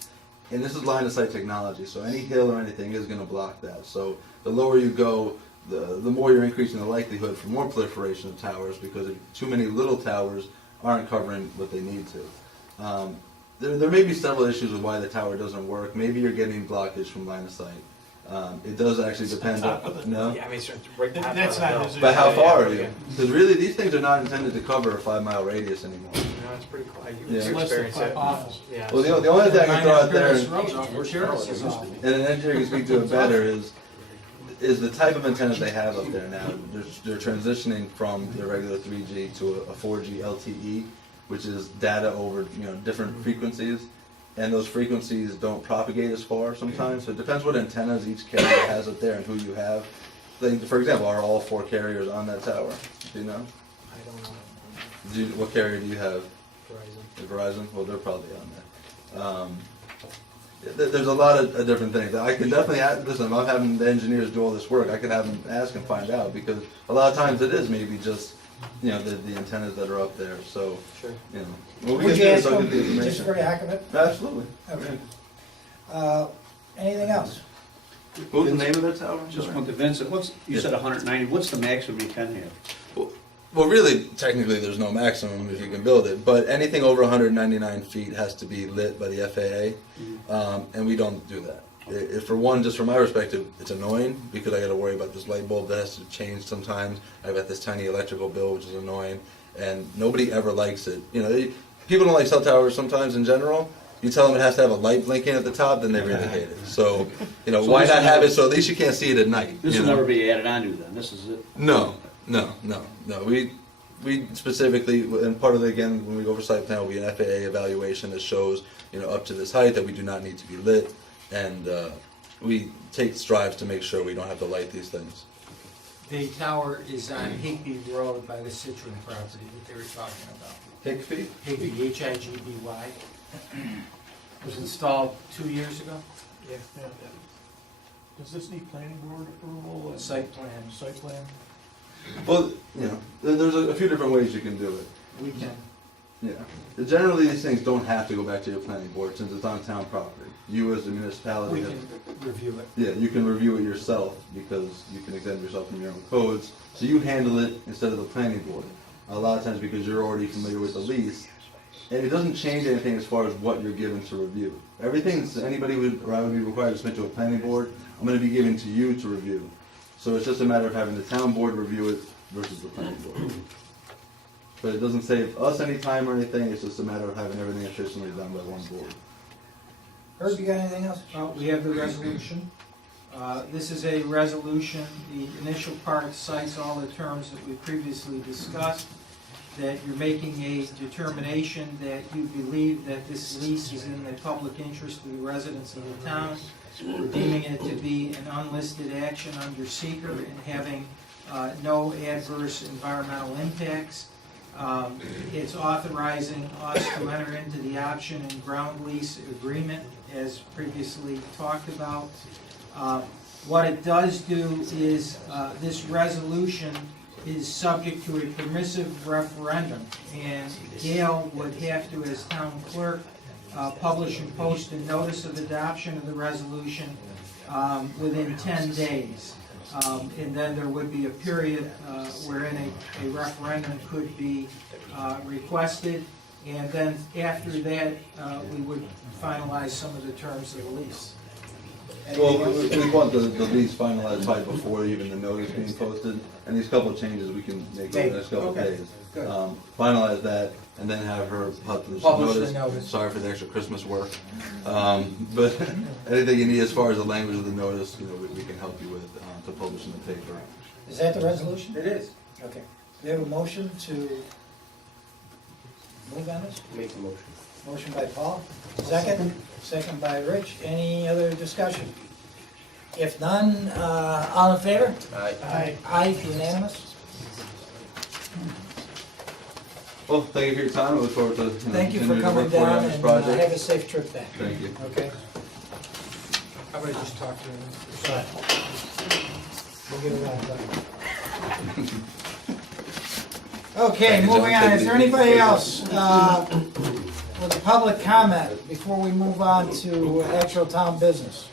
And this is line of sight technology, so any hill or anything is going to block that. So the lower you go, the more you're increasing the likelihood for more proliferation of towers, because too many little towers aren't covering what they need to. There may be several issues with why the tower doesn't work. Maybe you're getting blockage from line of sight. It does actually depend on, no? Yeah, it's right top That's of not the his hill. But how far are Yeah. you? Because really, these things are not intended to cover a 5-mile radius anymore. No, it's pretty cool. Yeah. You Less than experience 5 it. miles. Yeah. Well, the only thing I can throw out there, and Paris off. an engineer can speak to it better, is the type of antennas they have up there now. They're transitioning from their regular 3G to a 4G LTE, which is data over different frequencies, and those frequencies don't propagate as far sometimes. So it depends what antennas each carrier has up there and who you have. Like, for example, are all 4 carriers on that tower? Do you know? I don't know. What carrier do you have? Verizon, well, they're probably on there. There's a lot of different things. I can definitely ask, listen, if I'm having the engineers do all this work, I could have them ask and find out, because a lot of times it is maybe just, you know, the antennas that are up there, so, Sure. you know. Well, we Would can you do ask is I'll them get the just information. for the heck of it? Absolutely. Okay. Anything else? What was the name of that tower? Just want to, Vincent, you said 190, what's the maximum you can have? Well, really, technically, there's no maximum if you can build it, but anything over 199 feet has to be lit by the FAA, and we don't do that. For one, just from my perspective, it's annoying because I got to worry about this light bulb that has to change sometimes. I've got this tiny electrical bill, which is annoying, and nobody ever likes it. You know, people don't like cell towers sometimes in general. You tell them it has to have a light blinking at the top, then they really hate it. So, you know, So why this not will have never- it so at least you can't see it at night? This you will know? never be added on to then, this is it? No. We specifically, and part of it, again, when we go over site plan, will be an FAA evaluation that shows, you know, up to this height that we do not need to be lit, and we take strides to make sure we don't have to light these things. The tower is on Higby Road by the Citron property that they were talking about. Higby? Higby, Higby. Was installed 2 years ago. Yeah. Does this need planning board approval? And Site plan. Site plan? Well, you know, there's a few different ways you can do it. We can. Yeah. Generally, these things don't have to go back to your planning board since it's on town property. You as the municipality We have can review it. Yeah, you can review it yourself because you can exempt yourself from your own codes. So you handle it instead of the planning board. A lot of times because you're already familiar with the lease, and it doesn't change anything as far as what you're given to review. Everything anybody would, or I would be required to submit to a planning board, I'm going to be giving to you to review. So it's just a matter of having the town board review it versus the planning board. But it doesn't save us any time or anything. It's just a matter of having everything efficiently done by one board. Herb, you got anything else? We have the resolution. This is a resolution, the initial part cites all the terms that we previously discussed, that you're making a determination that you believe that this lease is in the public interest of the residents of the town, deeming it to be an unlisted action under seeker and having no adverse environmental impacts. It's authorizing us to enter into the option and ground lease agreement as previously talked about. What it does do is this resolution is subject to a permissive referendum, and Gail would have to, as town clerk, publish and post a notice of adoption of the resolution within 10 days. And then there would be a period wherein a referendum could be requested, and then after that, we would finalize some of the terms of the lease. Well, we want the lease finalized by before even the notice being posted, and these couple of changes we can make over the next couple of Okay, days. good. Finalize that, and then have her publish the Publish the notice. notice. Sorry for the extra Christmas work. But anything you need as far as the language of the notice, you know, we can help you with to publish in the paper. Is that the resolution? It is. Okay. We have a motion to move on this? Make the motion. Motion by Paul. Second? Second by Rich. Any other discussion? If none, all in favor? Aye. Aye, unanimous. Well, thank you for your time. I look forward to Thank you for continuing to coming work for you on down this and project. have a safe trip back. Thank you. Okay? How about I just talk to him? We'll get it all done. Okay, moving on. Is there anybody else with a public comment before we move on to actual town business?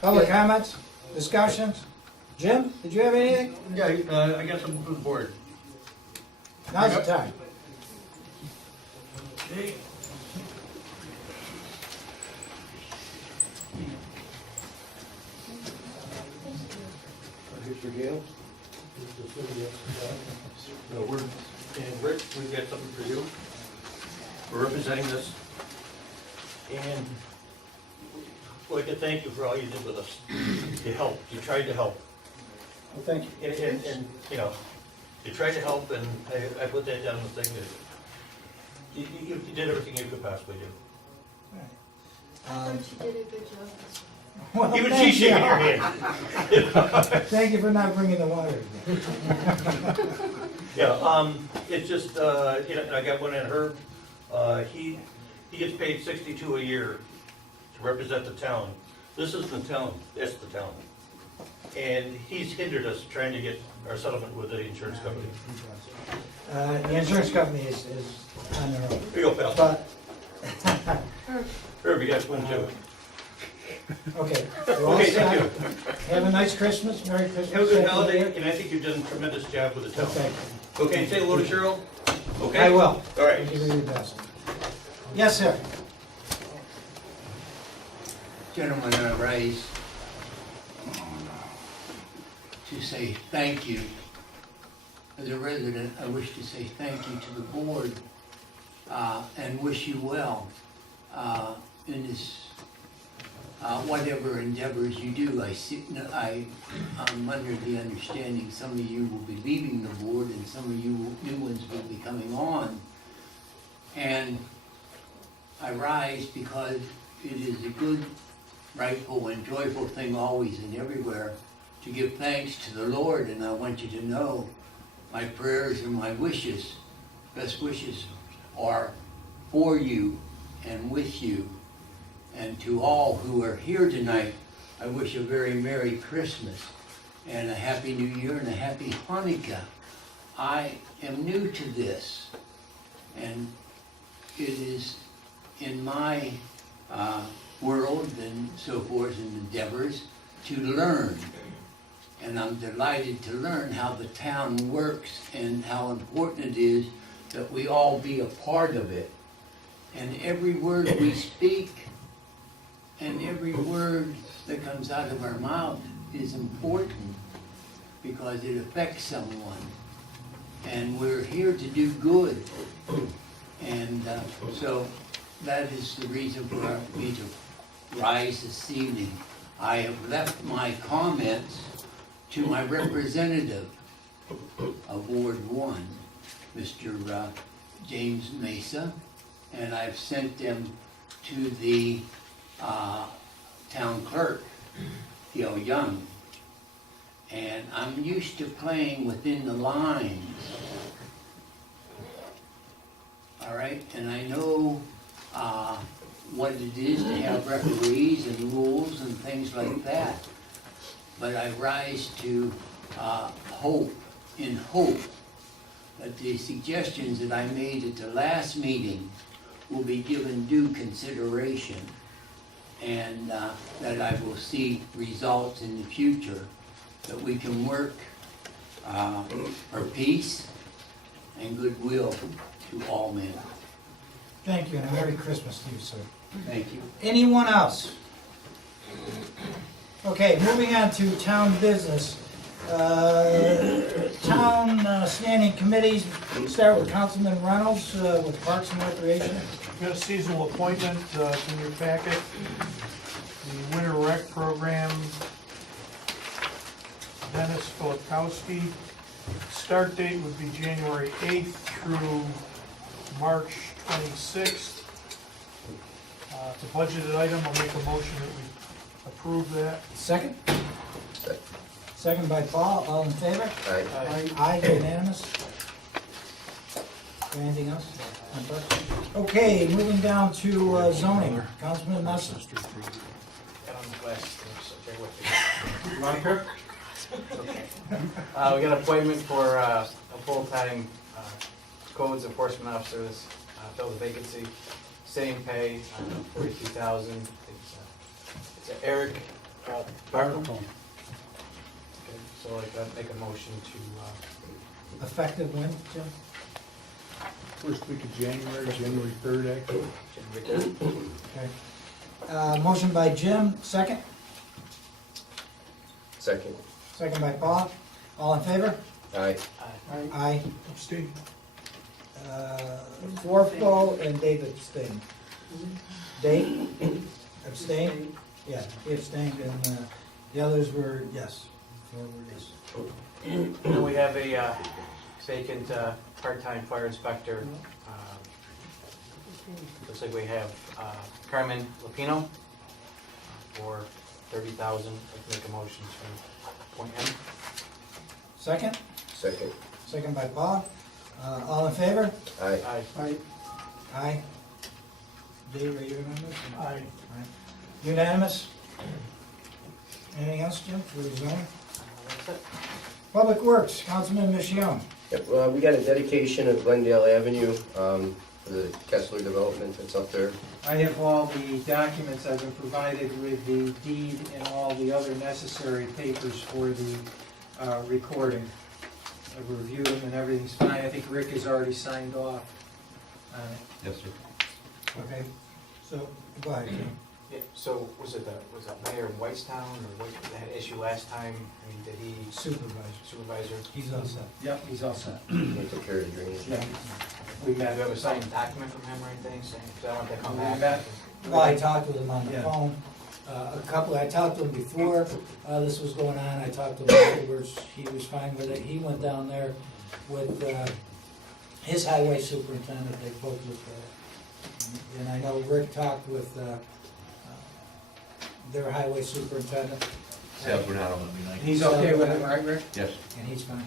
Public comments, discussions? Jim, did you have anything? Yeah, I got something for the board. Now's the time. Okay. Here's for Gail. No, and Rick, we've got something for you. We're representing this. And we'd like to thank you for all you did with us. You helped, you tried to help. Well, thank you. And you know, you tried to help, and I put that down in the thing that you did everything you could possibly do. Um, You did a good job. well, Even thank she's shaking you. her hand. Thank you for not bringing the water. Yeah, it's just, I got one in Herb, he gets paid $62 a year to represent the town. This isn't the town, it's the town. And he's hindered us trying to get our settlement with the insurance company. The insurance company is on their own. Here you go, pal. But, Herb, you guys win too. okay. we're all Okay, set. thank you. Have a nice Christmas, Merry Christmas. Have a good Happy New holiday, Year. and I think you've done a tremendous job with the town. Okay. Okay, say hello to Cheryl? Okay? I will. All right. Thank you for your best. Yes, sir. Gentlemen, I rise to say thank you. As a resident, I wish to say thank you to the board and wish you well in this whatever endeavors you do. I'm under the understanding some of you will be leaving the board and some of you new ones will be coming on. And I rise because it is a good, rightful, and joyful thing always and everywhere to give thanks to the Lord. And I want you to know my prayers and my wishes, best wishes, are for you and with you. And to all who are here tonight, I wish a very Merry Christmas and a Happy New Year and a Happy Hanukkah. I am new to this, and it is in my world and so forth and endeavors to learn. And I'm delighted to learn how the town works and how important it is that we all be a part of it. And every word we speak and every word that comes out of our mouth is important because it affects someone. And we're here to do good. And so that is the reason for me to rise this evening. I have left my comments to my representative of Ward 1, Mr. James Mesa, and I've sent them to the town clerk, Theo Young. And I'm used to playing within the lines. All right, and I know what it is to have referees and rules and things like that. But I rise to hope that the suggestions that I made at the last meeting will be given due consideration and that I will see results in the future, that we can work for peace and goodwill to all men. Thank you, and a Merry Christmas to you, sir. Thank you. Anyone else? Okay, moving on to town business. Town standing committees, start with Councilman Reynolds with Parks and Recreation. We've got a seasonal appointment in your packet. The Winter Rec Program, Dennis Filipkowski. Start date would be January 8th through March 26th. It's a budgeted item. I'll make a motion that we approve that. Second? Second by Paul, all in favor? Aye. Aye, unanimous. Anything else? Okay, moving down to zoning. Councilman Musser. We got an appointment for a full-time codes enforcement officer. This fills a vacancy. Same pay, $42,000. It's Eric Barton. Okay, so I'd make a motion to. Effective when, Jim? First week of January, January 3rd, actually. January 3rd. Okay. Motion by Jim, second? Second. Second by Paul. All in favor? Aye. Aye. Abstain. Forfo and Dave abstained. Dave? Abstained? Yeah, he abstained, and the others were yes. 4 were yes. And then we have a vacant part-time fire inspector. Looks like we have Carmen Lapino for $30,000. I'd make a motion to appoint him. Second? Second. second by Paul. All in favor? Aye. Aye. Aye. Dave, are you unanimous? Aye. Unanimous? Anything else, Jim, for the zoning? Public Works, Councilman Michion. Yep, we got a dedication of Glendale Avenue, for the Kessler development that's up there. I have all the documents. I've been provided with the deed and all the other necessary papers for the recording. I've reviewed them and everything's fine. I think Rick has already signed off on it. Yes, sir. Okay, so, go ahead, Jim. Yeah, so was it Mayor in Whitestown, or what, they had issue last time? I mean, did he? Supervisor? He's all set. Yep, he's all set. They took care of the drainage. Yeah. Do you have a signed document from him or anything saying, because I want to come We back? met. Well, I talked with him on the Yeah. phone, I talked to him before, this was going on, I talked to him afterwards, he was fine with it. He went down there with, his highway superintendent, they both looked at it. And I know Rick talked with, their highway superintendent. And he's okay with it, right, Rick? Yes. And he's fine.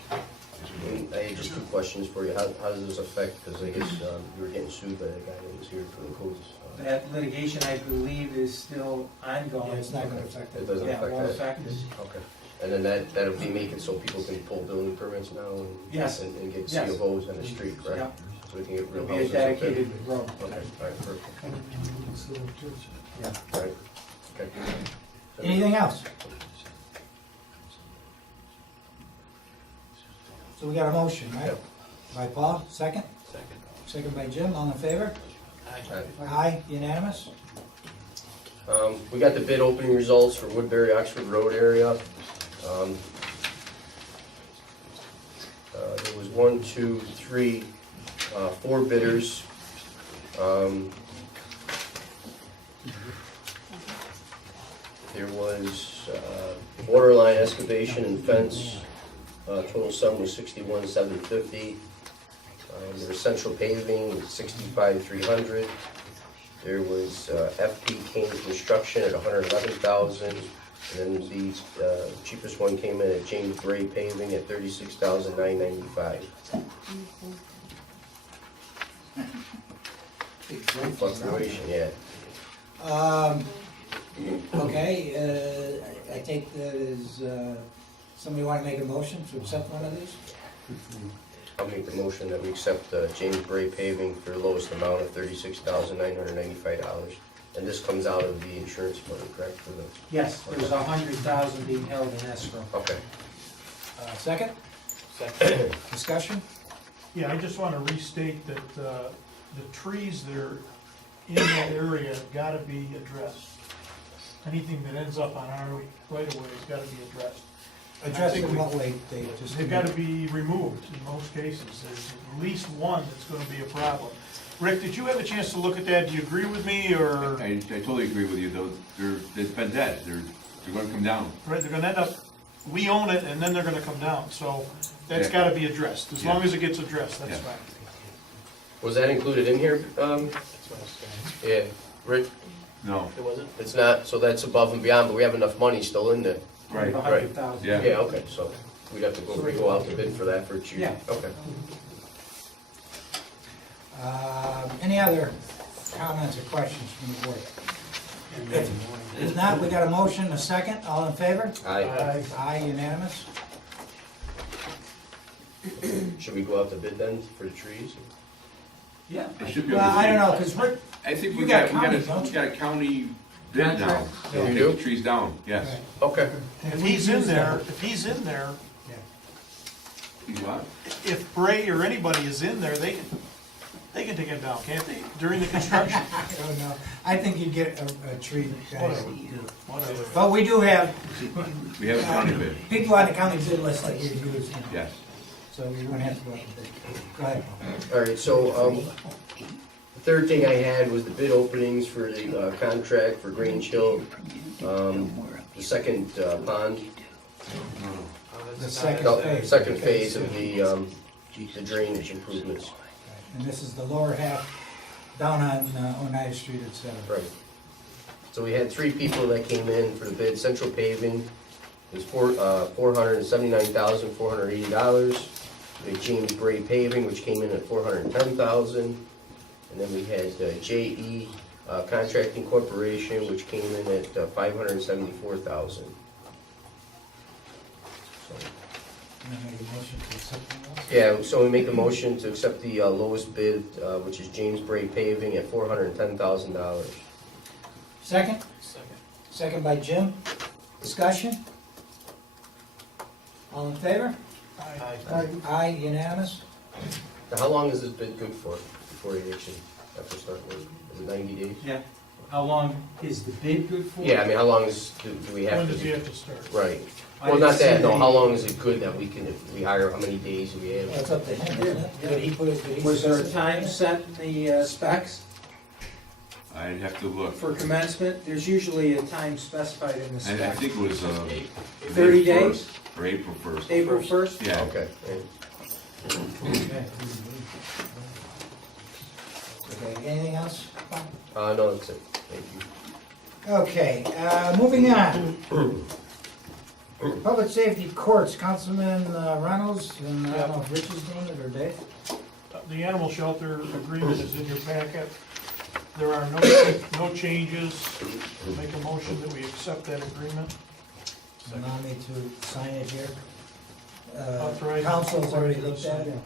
And I had just 2 questions for you. How does this affect, because I guess you were getting sued by the guy that was here for the codes. That litigation, I believe, is still ongoing. Yeah, it's not gonna affect It it. doesn't Yeah, it affect won't that? affect us. Okay. And then that'll be making so people can pull building permits now and. Yes. And get Yes. CFOs on the street, correct? Yeah. So we can get real It'll be a houses up there. dedicated road. Okay, all right, perfect. Yeah. All right. Okay. Anything else? So we got a motion, right? Yep. By Paul, second? Second by Jim, all in favor? All right. Aye, unanimous? We got the bid opening results for Woodbury Oxford Road area. There was 1, 2, 3, 4 bidders. There was water line excavation and fence. Total sum was $61,750. There was central paving, $65,300. There was FP Kane Construction at $111,000. And then the cheapest one came in at James Gray Paving at $36,995. Fluctuation, yeah. Okay, I take that as, somebody want to make a motion to accept one of these? I'll make the motion that we accept James Gray Paving for the lowest amount of $36,995. And this comes out of the insurance money, correct? For the Yes, there's 100,000 being held in escrow. Okay. Second? Second. Discussion? Yeah, I just want to restate that the trees that are in that area have got to be addressed. Anything that ends up on our right-of-way has got to be addressed. Address it in what way, Dave? Just They've got to be removed in most cases. There's at least one that's going to be a problem. Rick, did you have a chance to look at that? Do you agree with me, or? I totally agree with you, though. It's been dead. They're gonna come down. Right, they're gonna end up, we own it, and then they're gonna come down, so that's Yeah. gotta be addressed. As long Yeah. as it gets addressed, that's Yeah. fine. Was that included in here? That's what I was Yeah, Rick? No. It wasn't? It's not, so that's above and beyond, but we have enough money still in there. Right. 100,000. Yeah. Yeah, okay, so we'd have to go out to bid for that for cheap. Yeah. Okay. Any other comments or questions from the board? If not, we got a motion, a second, all in favor? Aye. Aye, unanimous? Should we go out to bid then for the trees? Yeah. It should be Well, able to I don't see. know, because Rick, I think You we got got county, don't you? a county bid now. Contract? They'll Yeah. take You the trees down, yes. Okay. If he's in there, He's what? if Bray or anybody is in there, they can take it down, can't they, during the construction? I don't know, I think you get a tree guy. Whatever. But we do have We have a county bid, people on the county bid list like you do, yes. so you're gonna have to go out and bid. Go ahead. All right, so, the third thing I had was the bid openings for the contract for Grange Hill, the second pond, The second no, phase. second phase of the drainage improvements. And this is the lower half down on Oneida Street, et cetera. Right. So we had 3 people that came in for the bid. Central Paving was $479,480. We had James Bray Paving, which came in at $410,000. And then we had JE Contracting Corporation, which came in at $574,000. Yeah, so we make a motion to accept the lowest bid, which is James Bray Paving at $410,000. Second? Second. Second by Jim. Discussion? All in favor? Aye. Aye, unanimous. Now, how long is this bid good for, before you actually have to start work? Is it 90 days? Yeah. How long is the bid good for? Yeah, I mean, how long do we have When to? does he have to start? Right. I Well, not didn't see that, no, any- how long is it good that we can, if we hire, how many days do we have? Well, it's up to him, isn't it? Did he put it, did he? Was there a time set in the specs I'd have to look. for commencement? There's usually a time specified in the I spec. think it was, 30 May days? 1st, or April 1st. April 1st? Yeah. Okay. Okay, anything else? No, that's it, thank you. Okay, moving on. Public Safety Courts, Councilman Reynolds, and I don't know if Rich is doing it or Dave. The animal shelter agreement is in your packet. There are no changes. Make a motion that we accept that agreement. Allow me to sign it here. Authorize- Council's already looked at it.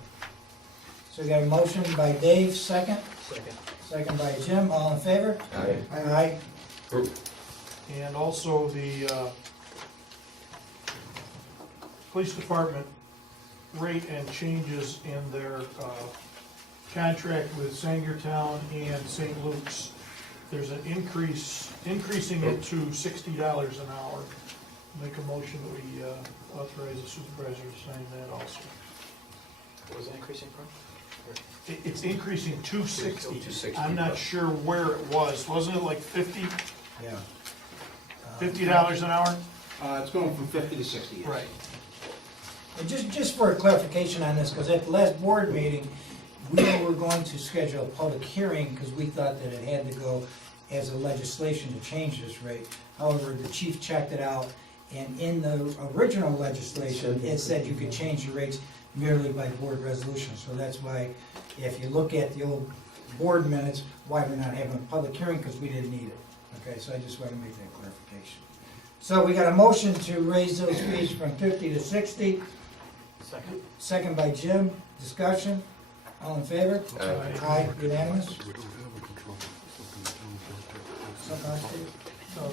So we got a motion by Dave, second. Second. Second by Jim, all in favor? Aye. Aye. And also the police department rate and changes in their contract with Sangertown and St. Luke's. There's an increasing it to $60 an hour. Make a motion that we authorize the supervisor to sign that also. What was it increasing from? It's increasing to 60. 260. I'm not sure where it was. Wasn't it like 50, Yeah. $50 an hour? It's going from 50 to 60, yes. Right. And just for a clarification on this, because at the last board meeting, we were going to schedule a public hearing because we thought that it had to go as a legislation to change this rate. However, the chief checked it out, and in the original legislation, it said you could change the rates merely by board resolution. So that's why, if you look at the old board minutes, why we're not having a public hearing, because we didn't need it. Okay, so I just want to make that clarification. So we got a motion to raise those fees from 50 to 60. Second. Second by Jim. Discussion? All in favor? Aye. Aye, unanimous? Something else, Steve?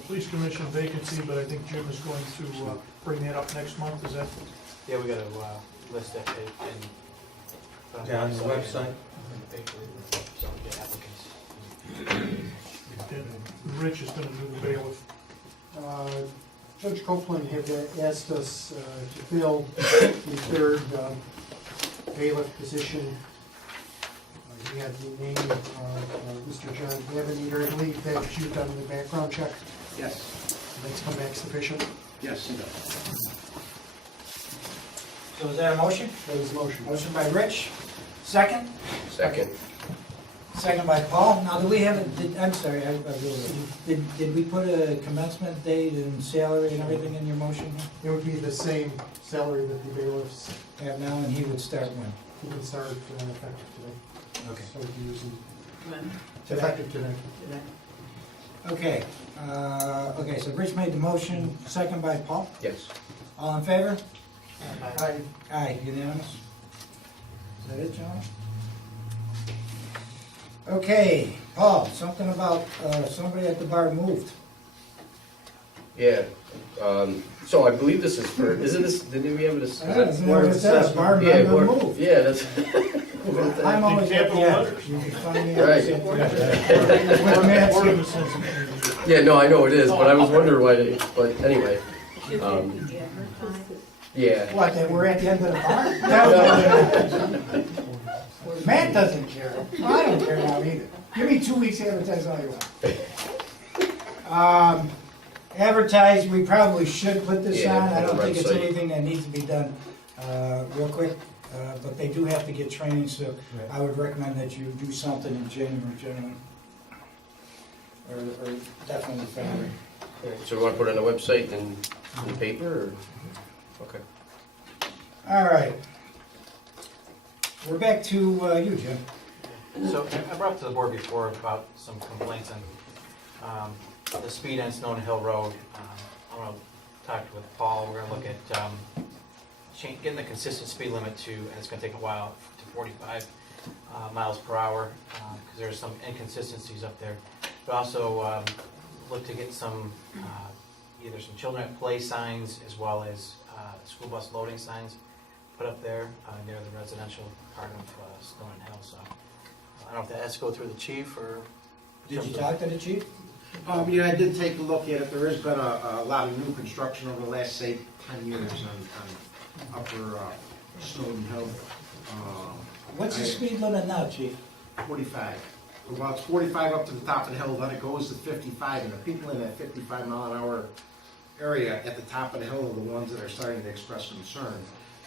Police commission vacancy, but I think Jim is going to bring that up next month. Is that? Yeah, we gotta list it and. put on Yeah, on the website. and the paper, so we get applicants. And Rich is going to do the bailiff. Judge Copeland had asked us to fill the third bailiff position. He had the name of Mr. John Devaneter. I believe that you've done the background check. Yes, That's come back sufficient. yes, it does. So is that a motion? That is motion. Motion by Rich. Second? Second. Second by Paul. Now, do we have, I'm sorry, I really, did we put a commencement date and salary and everything in your motion It would be the same salary that the bailiffs here? Have now, and he would start when? who can start effective today. Okay. So we'd be using Today? effective today. Okay, okay, so Rich made the motion, second by Paul. Yes. All in favor? Aye. Aye, unanimous. Is that it, John? Okay, Paul, something about somebody at the bar moved. Yeah, so I believe this is for, isn't this, didn't we have this? I don't know what it says, bar Yeah, member where- moved. Yeah, that's. I'm always at the end. You can find me always at the end. With Matt's- Yeah, no, I know it is, but I was wondering why they, but anyway. Yeah. What, that we're at the end of the bar? No. Matt doesn't care. Well, I don't care now either. Give me 2 weeks to advertise all you want. Advertise, we probably should put this Yeah, on. I don't on the think it's website. anything that needs to be done real quick. But they do have to get training, so I would recommend that you do something in January, gentlemen. Or definitely February. So we want to put it on the website and in the paper, or? Okay. All right. We're back to you, Jim. So I brought up to the board before about some complaints on the speed on Stone Hill Road. I want to talk with Paul. We're going to look at getting the consistent speed limit to, and it's going to take a while, to 45 miles per hour because there's some inconsistencies up there. But also look to get some either some children at play signs as well as school bus loading signs put up there near the residential part of Stone Hill. So I don't know if that has to go through the chief or. Did you talk to the chief? Yeah, I did take a look at it. There has been a lot of new construction over the last, say, 10 years on upper Snowden Hill. What's the speed limit now, chief? 45. Well, it's 45 up to the top of the hill, then it goes to 55, and the people in that 55 mile an hour area at the top of the hill are the ones that are starting to express concern.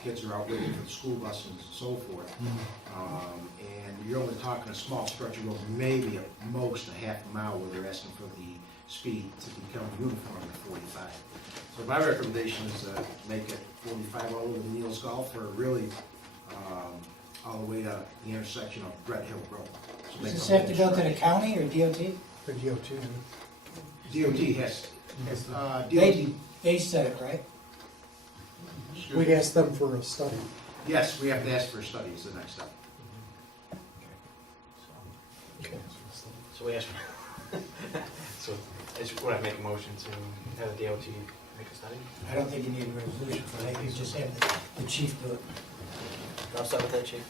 Kids are out waiting for the school buses and so forth. And you're only talking a small stretch of road, maybe at most a half a mile where they're asking for the speed to become uniform at 45. So my recommendation is to make it 45 all over the Neal's Golf, or really all the way to the intersection of Brett Hill Road. So Does this have to go to the county or DOT? The DOT. DOT has, They said it, right? We asked them for a study. yes, we have to ask for a study is the next step. So we asked. So would I make a motion to have the DOT make a study? I don't think you need a resolution for that, you just have the chief do it. I'll start with that, chief.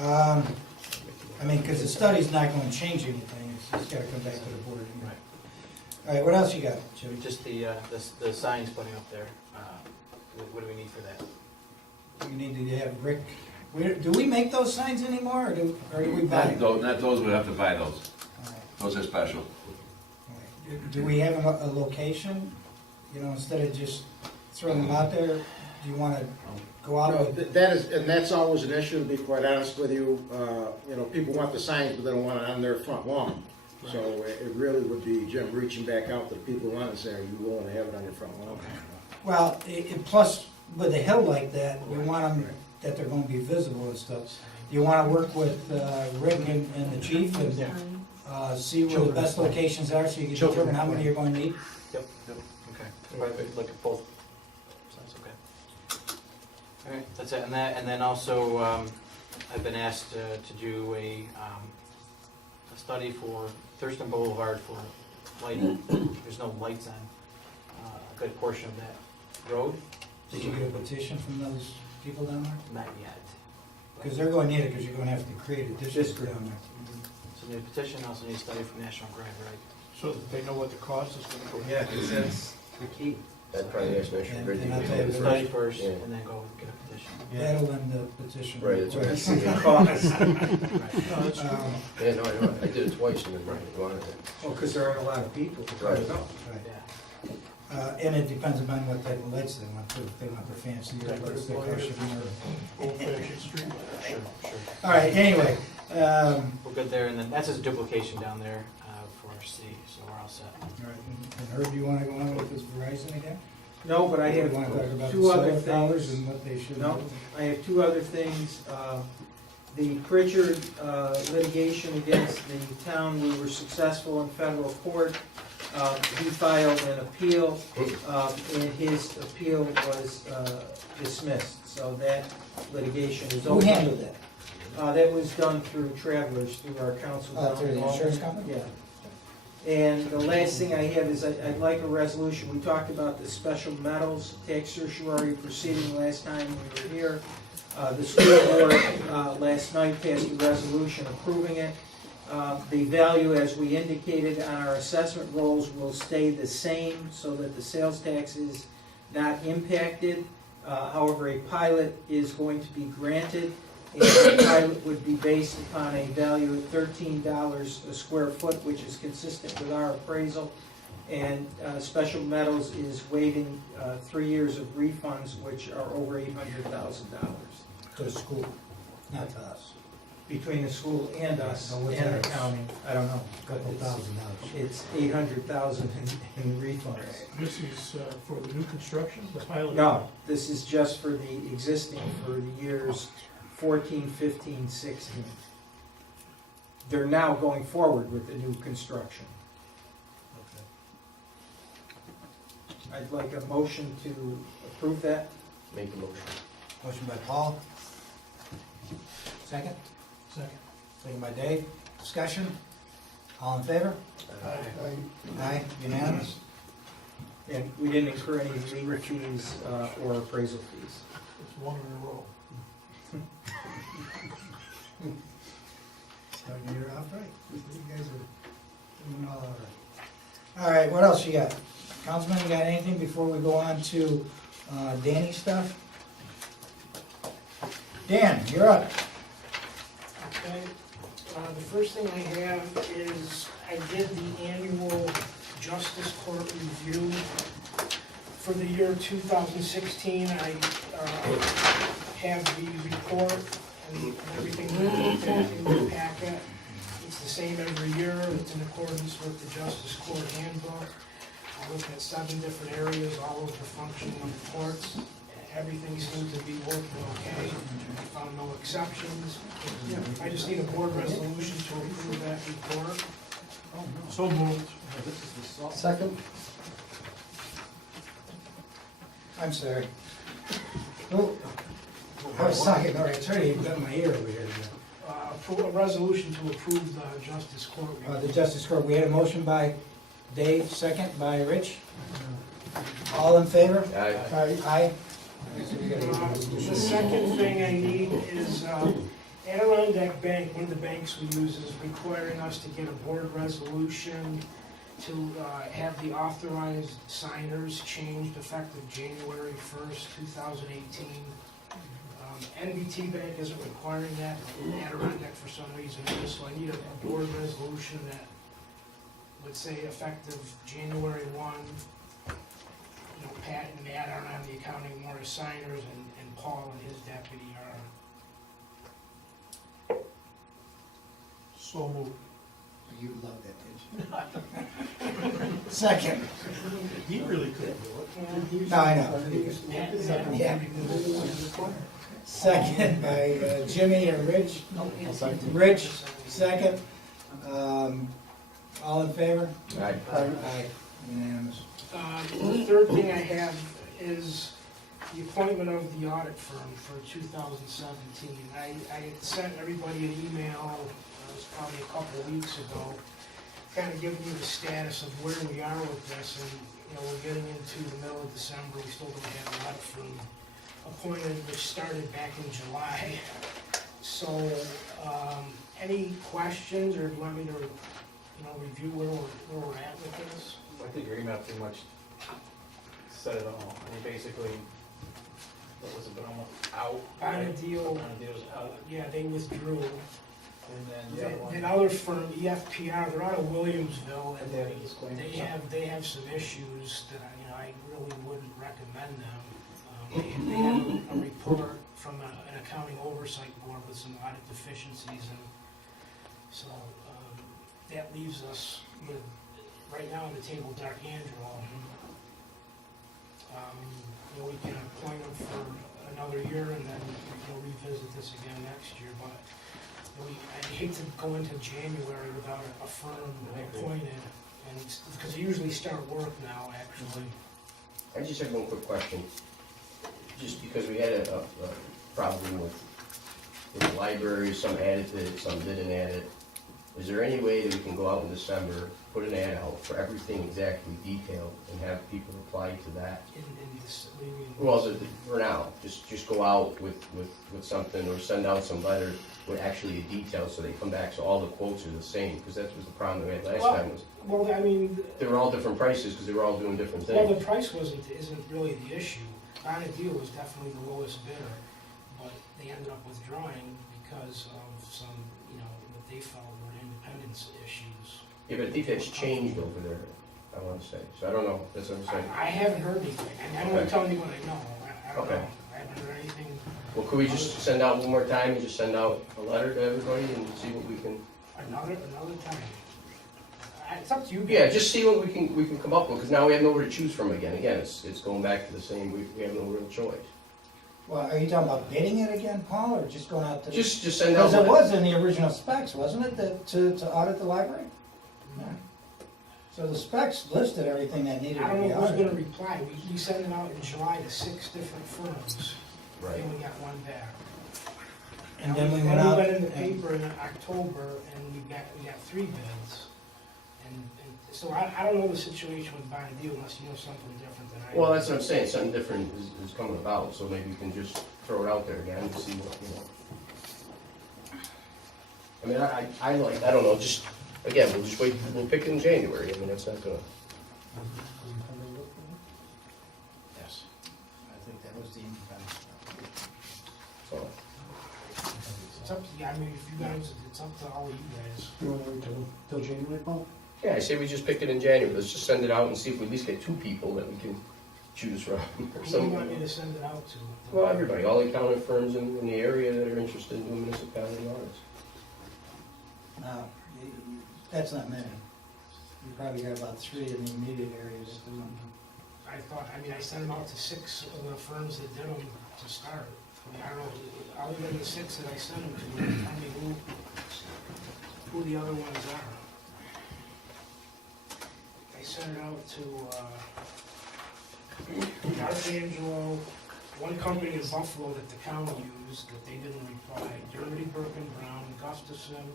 I mean, because the study's not going to change anything, it's just got to come back to the board. Right. All right, what else you got, Jimmy? Just the signs putting up there. What do we need for that? We need to have Rick, do we make those signs anymore, or do we buy them? Not those, we have to buy those. All right. Those are special. All right. Do we have a location, you know, instead of just throwing them out there, do you want to go out No, with? that is, and that's always an issue, to be quite honest with you. You know, people want the signs, but they don't want it on their front lawn. So it really would be, Jim, reaching back out to the people who want to say, are you willing to have it on your front lawn? Well, plus, with a hill like that, we want them, that they're going to be visible and stuff. Do you want to work with Rick and the chief and see where the best locations are, so you can determine how many you're going to need? Yep. Okay. Right, look at both. Sounds okay. All right, that's it. And then also, I've been asked to do a study for Thurston Boulevard for lighting. There's no lights on a good portion of that road. Did you get a petition from those people down there? Not yet. Because they're going to need it, because you're going to have to create a district down there. So need a petition, also need a study from National Grid, right? So that they know what the cost is going to go. Yeah, because that's the key. I'd probably ask National Grid to And I'll do tell you it the Study first. first, Yeah. and then go get a petition. That'll end the petition. Right, it's request. Yeah, no, I know, I did it twice and then wanted it. Well, because there aren't a lot of people to Right. close up. Right. Yeah. And it depends upon what type of lights they want too. If they want the fancy lights, they cost you more. Old-fashioned street light. Sure. All right, anyway, We're good there, and then that's just duplication down there for C, so we're all set. all right, and Herb, you want to go on with this Verizon again? No, but I have You want to talk about two the other solar towers things. and what they should No, do? I have two other things. The Pritchard litigation against the town, we were successful in federal court. He filed an appeal, and his appeal was dismissed. So that litigation is Who over. handled that? That was done through Travelers, through our council. Oh, through the insurance company? Yeah. And the last thing I have is I'd like a resolution. We talked about the special metals tax certiorari proceeding last time we were here. The school board last night passed a resolution approving it. The value, as we indicated on our assessment rolls, will stay the same so that the sales tax is not impacted. However, a pilot is going to be granted, and the pilot would be based upon a value of $13 a square foot, which is consistent with our appraisal. And Special Metals is waiving 3 years of refunds, which are over $800,000. To the school, not to us. between the school and us Now, what's and that? the county. I don't know. Couple $1,000. It's 800,000 in refunds. This is for the new construction, the pilot? No, this is just for the existing, for the years 14, 15, 16. They're now going forward with the new construction. I'd like a motion to approve that. Make a motion. Motion by Paul. Second? Second. Second by Dave. Discussion? All in favor? Aye, unanimous? And we didn't incur any legal fees or appraisal fees. It's one in a row. Starting the year off right. You guys are doing all right. All right, what else you got? Councilman, you got anything before we go on to Danny's stuff? Dan, you're up. Okay, the first thing I have is I did the annual Justice Court review for the year 2016. I have the report and everything in the packet. It's the same every year. It's in accordance with the Justice Court handbook. I looked at 7 different areas, all of the functioning of the courts. Everything seemed to be working okay. I found no exceptions. I just need a board resolution to approve that report. So moved. Second. I'm sorry. Oh, I was talking, all right, it's already got my ear over here. A resolution to approve the Justice Court report. The Justice Court, we had a motion by Dave, second by Rich. All in favor? Aye. Aye. The second thing I need is Adirondack Bank, one of the banks we use, is requiring us to get a board resolution to have the authorized signers changed effective January 1st, 2018. NBT Bank isn't requiring that, Adirondack for some reason is, so I need a board resolution that would say effective January 1. You know, Pat and Matt aren't on the accounting, more as signers, and Paul and his deputy are. So moved. You love that, didn't you? Second. He really couldn't do it. No, I know. Yeah. Second by Jimmy and Rich. Rich, second. All in favor? Aye. Aye. Unanimous. The third thing I have is the appointment of the audit firm for 2017. I had sent everybody an email, it was probably a couple of weeks ago, kind of giving you the status of where we are with this, and, you know, we're getting into the middle of December, we still don't have an audit firm appointed, which started back in July. So, any questions, or do you want me to, you know, review where we're at with this? I think your email pretty much said it all. I mean, basically, what was it, but almost out? Deal's out. Yeah, they withdrew. And then the other one. That other firm, EFPR, they're out of Williamsville, and They have a disclaimer. they have some issues that I really wouldn't recommend them. They have a report from an accounting oversight board with some audit deficiencies, and so that leaves us with, right now on the table, Dark Angelo. You know, we can appoint him for another year, and then we'll revisit this again next year, but I hate to go into January without a firm appointed, and because they usually start work now, actually. I just have one quick question. Just because we had a problem with the library, some added it, some didn't add it. Is there any way that we can go out in December, put an ad out for everything exactly detailed, and have people reply to that? Well, for now, just go out with something, or send out some letter with actually a detail, so they come back, so all the quotes are the same, because that was the problem we had last time. Was Well, I mean, they were all different prices, because they were all doing different well, things. the price isn't really the issue. On a deal was definitely the lowest bidder, but they ended up withdrawing because of some, you know, what they felt were independence issues. Yeah, but I think that's changed over there, I want to say, so I don't know, that's what I'm saying. I haven't heard anything, and I'm only Okay. telling you what I know. I don't Okay. know. I haven't heard anything. Well, could we just send out one more time and just send out a letter to everybody and see what we can? Another time. It's up to you guys. Yeah, just see what we can come up with, because now we have nowhere to choose from again. Again, it's going back to the same, we have no real choice. Well, are you talking about bidding it again, Paul, or just going out to? Just send out. Because it was in the original specs, wasn't it, that, to audit the library? Yeah. So the specs listed everything that needed to be I don't audited. know who's gonna reply. We sent it out in July to 6 different firms. Right. And we got one back. And then we went out in the and- paper in October, and we got 3 bids. And so I don't know the situation with buying a deal unless you know something different than I do. Well, that's what I'm saying, something different is coming about, so maybe you can just throw it out there again and see what, I mean, I don't know, just, again, we'll just wait, we'll pick it in January, I mean, that's not gonna. Yes, I think that was the intent. So, It's up to you. I mean, if you guys, it's up to all of you guys. You wanna wait till January, Paul? yeah, I say we just pick it in January, let's just send it out and see if we at least get 2 people that we can choose from, or Who do you something. want me to send it out to? Well, everybody, all the accounting firms in the area that are interested in doing municipality audits. No, that's not many. You probably got about 3 in the immediate areas. I sent them out to 6 of the firms that did them to start. I mean, I don't know, other than the 6 that I sent them to, tell me who the other ones are. I sent it out to, Archangelo, one company in Buffalo that the county used, that they didn't reply, Dirty Burke and Brown, Gustafson,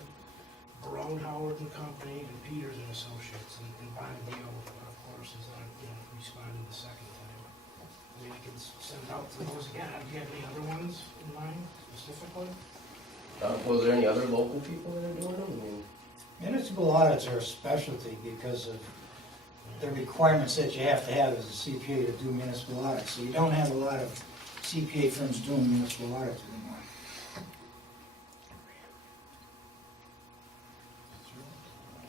Barone Howard and Company, and Peters and Associates, and Bonadeo, of course, is on, responded the second time. I mean, I can send it out to those again. Do you have any other ones in mind specifically? Was there any other local people that are doing them? I mean, Municipal audits are a specialty because of the requirements that you have to have as a CPA to do municipal audits. So you don't have a lot of CPA firms doing municipal audits anymore.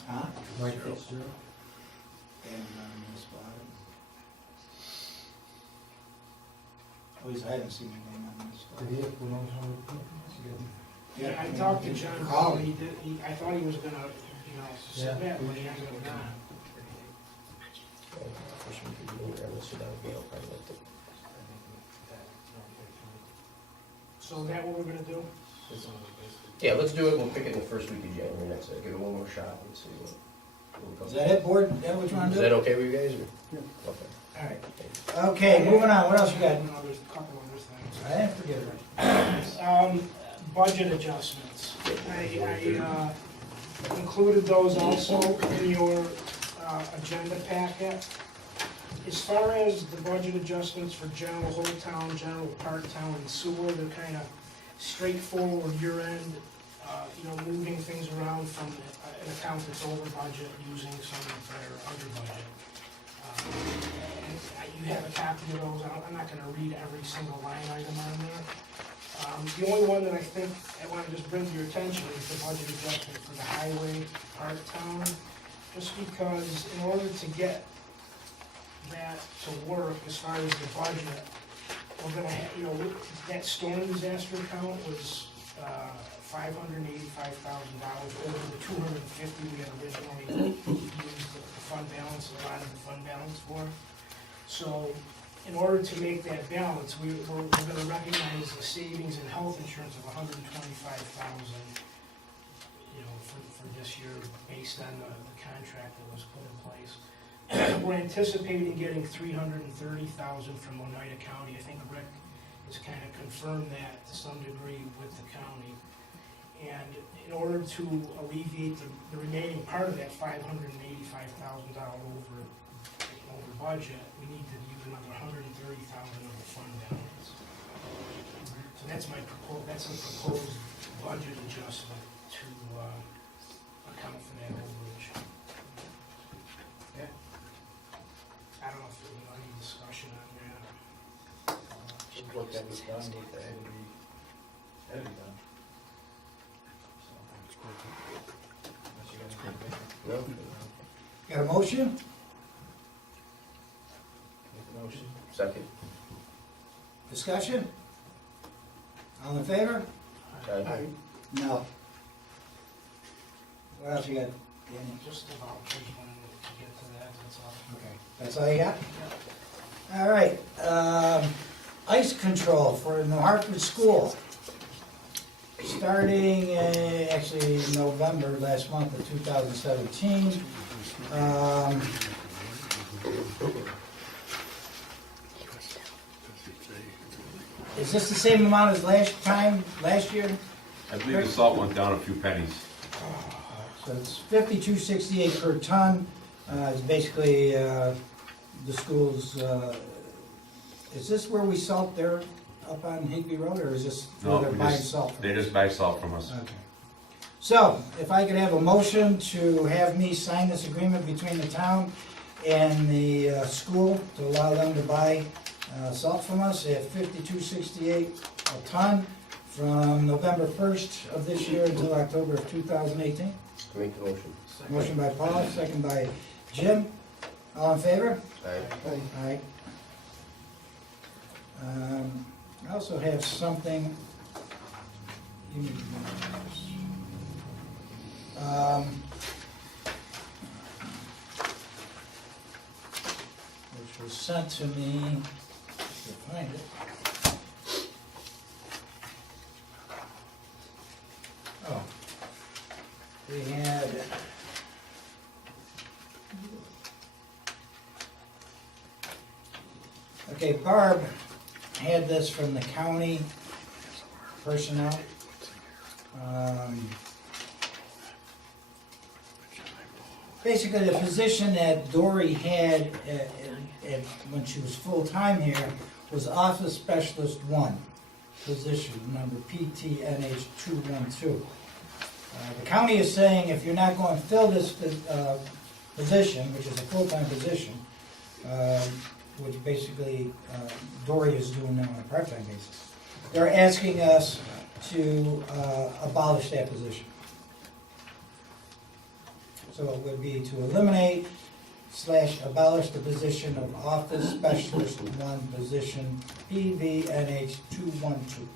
Huh? Mike Fitzgerald. And municipal audit. At least I haven't seen my name on municipal Did audit. he have one on how? Yeah, I talked to John, Call he him. did, I thought he was gonna, submit, but he ended up not. So is that what we're gonna do? Yeah, let's do it, we'll pick it in the first week of January, that's it, give it one more shot and see what. Is that it, board? Is that what you want to Is do? that okay with you guys, or? Yeah. Okay. All right. Okay, moving on. What else you got? No, there's a couple other things. I didn't forget it. Budget adjustments. I included those also in your agenda packet. As far as the budget adjustments for general whole town, general part town, and sewer, they're kind of straightforward year-end, moving things around from an account that's over budget, using some that are under budget. And you have a copy of those. I'm not gonna read every single line item on there. The only one that I think I want to just bring to your attention is the budget adjustment for the highway part town. Just because in order to get that to work as far as the budget, we're gonna have, that storm disaster account was $585,000 over the $250 we had originally used the fund balance, a lot of the fund balance for. So in order to make that balance, we're gonna recognize the savings in health insurance of $125,000, for this year, based on the contract that was put in place. We're anticipating getting $330,000 from Oneida County. I think Rick has kind of confirmed that to some degree with the county. And in order to alleviate the remaining part of that $585,000 over budget, we need to use another $130,000 of the fund balance. So that's that's a proposed budget adjustment to account for that overage. Yeah. I don't know if there's any discussion on that. What that was done, what that had to be done. Unless you guys want to make it. No? Got a motion? Make the motion. Second. Discussion? All in favor? Aye. No. What else you got, Danny? Just about, just wanted to get to that, that's all. Okay, that's all you got? All right, ice control for New Hartford School. Starting, actually November, last month of 2017. Is this the same amount as last year? I believe the salt went down a few pennies. So it's $52.68 per ton. It's basically the schools. Is this where we salt there up on Higby Road, or is this where they're buying salt from us? They just buy salt from us. Okay. So, if I could have a motion to have me sign this agreement between the town and the school to allow them to buy salt from us at $52.68 a ton from November 1st of this year until October of 2018. Make the motion. Motion by Paul, second by Jim. All in favor? Aye. Aye. I also have something. You need to know this. Which was sent to me, if I find it. Oh, we had. Okay, Barb had this from the county personnel. Basically, the position that Dory had when she was full-time here was Office Specialist 1, position number PTNH 212. The county is saying if you're not going to fill this position, which is a full-time position, which basically Dory is doing now on a part-time basis, they're asking us to abolish that position. So it would be to eliminate / abolish the position of Office Specialist 1, position PVNH 212.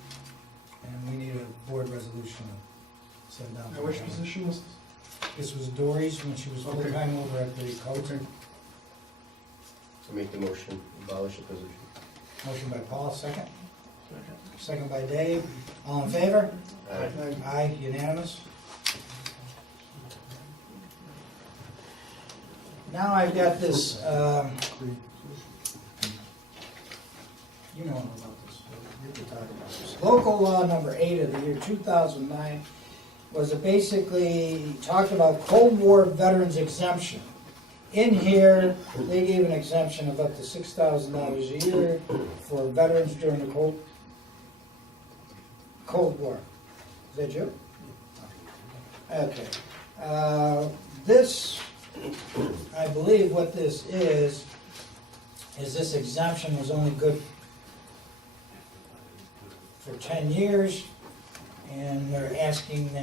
And we need a board resolution to send down. Now, which position was This was Dory's when she was full-time over at the code. So make the motion, abolish the position. Motion by Paul, second. Second by Dave. All in favor? Aye. Aye, unanimous. Now I've got this, you know about this, you can talk about this. Local law number 8 of the year 2009 was basically talked about Cold War veterans exemption. In here, they gave an exemption of up to $6,000 a year for veterans during the Cold War. Is that you? Okay. This, I believe what this is this exemption was only good for 10 years, and they're asking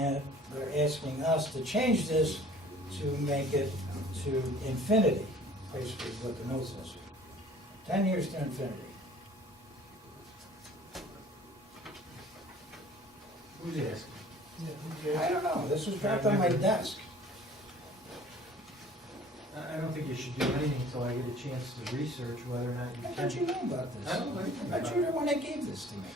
us to change this to make it to infinity, basically is what the note says. 10 years to infinity. Who's asking? I don't know, this was dropped on my desk. I don't think you should do anything until I get a chance to research whether or not you How can. did you know about this? I don't know anything I about thought you were it. the one that gave this to me.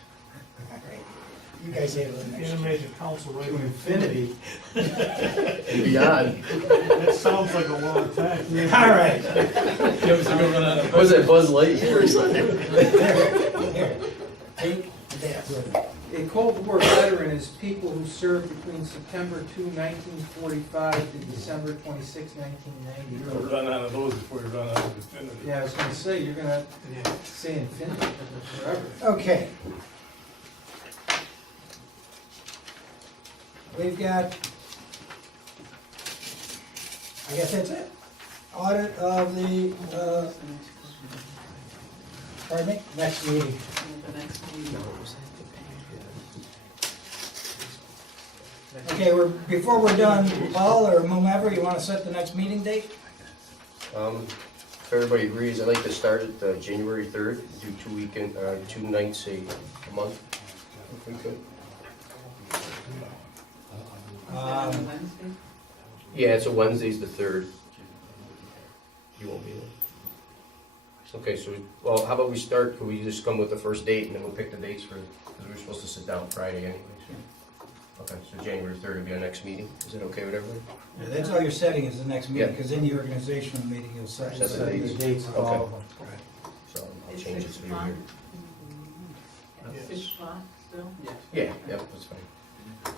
You guys have it next Can't year. imagine council right To infinity. And beyond. That sounds like a long time. All right. Was it Buzz Lightyear or something? Here, take that with you. A Cold War veteran is people who served between September 2, 1945 to December 26, 1990. You're gonna run out of those before you run out of infinity. Yeah, I was gonna say, you're gonna say infinity forever. Okay. We've got, I guess that's it. Audit of the, pardon me, next meeting. Okay, before we're done, Paul or whomever, you want to set the next meeting date? If everybody agrees, I'd like to start it January 3rd, do 2 nights a month. if we could. Yeah, it's a Wednesday's the 3rd. You won't be there. Okay, so, well, how about we start, could we just come with the first date and then we'll pick the dates for, because we were supposed to sit down Friday anyway, so. Okay, so January 3rd will be our next meeting. Is it okay with everybody? Yeah, that's all you're setting is the next meeting, Yeah. because in the organizational meeting, you'll set Set the the dates. dates of all of them. So I'll change it so you're here. Yes. 6 o'clock still? Yeah, that's fine.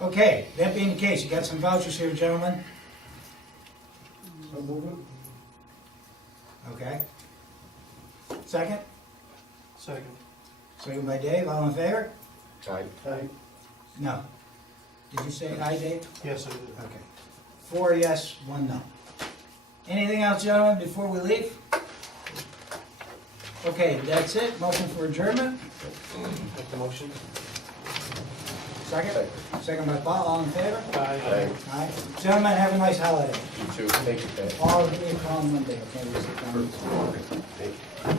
Okay, that being the case, you got some vouchers here, gentlemen? So move it. Okay. Second? Second. Second by Dave, all in favor? Aye. Aye. No. Did you say aye, Dave? Yes, I did. Okay. 4 yes, 1 no. Anything else, gentlemen, before we leave? Okay, that's it. Motion for adjournment? Make the motion. Second? Second by Paul, all in favor? Aye. Aye. Gentlemen, have a nice holiday. You too. Thank you, Pat. All, give me a call on Monday, okay? We'll sit down. Thank you.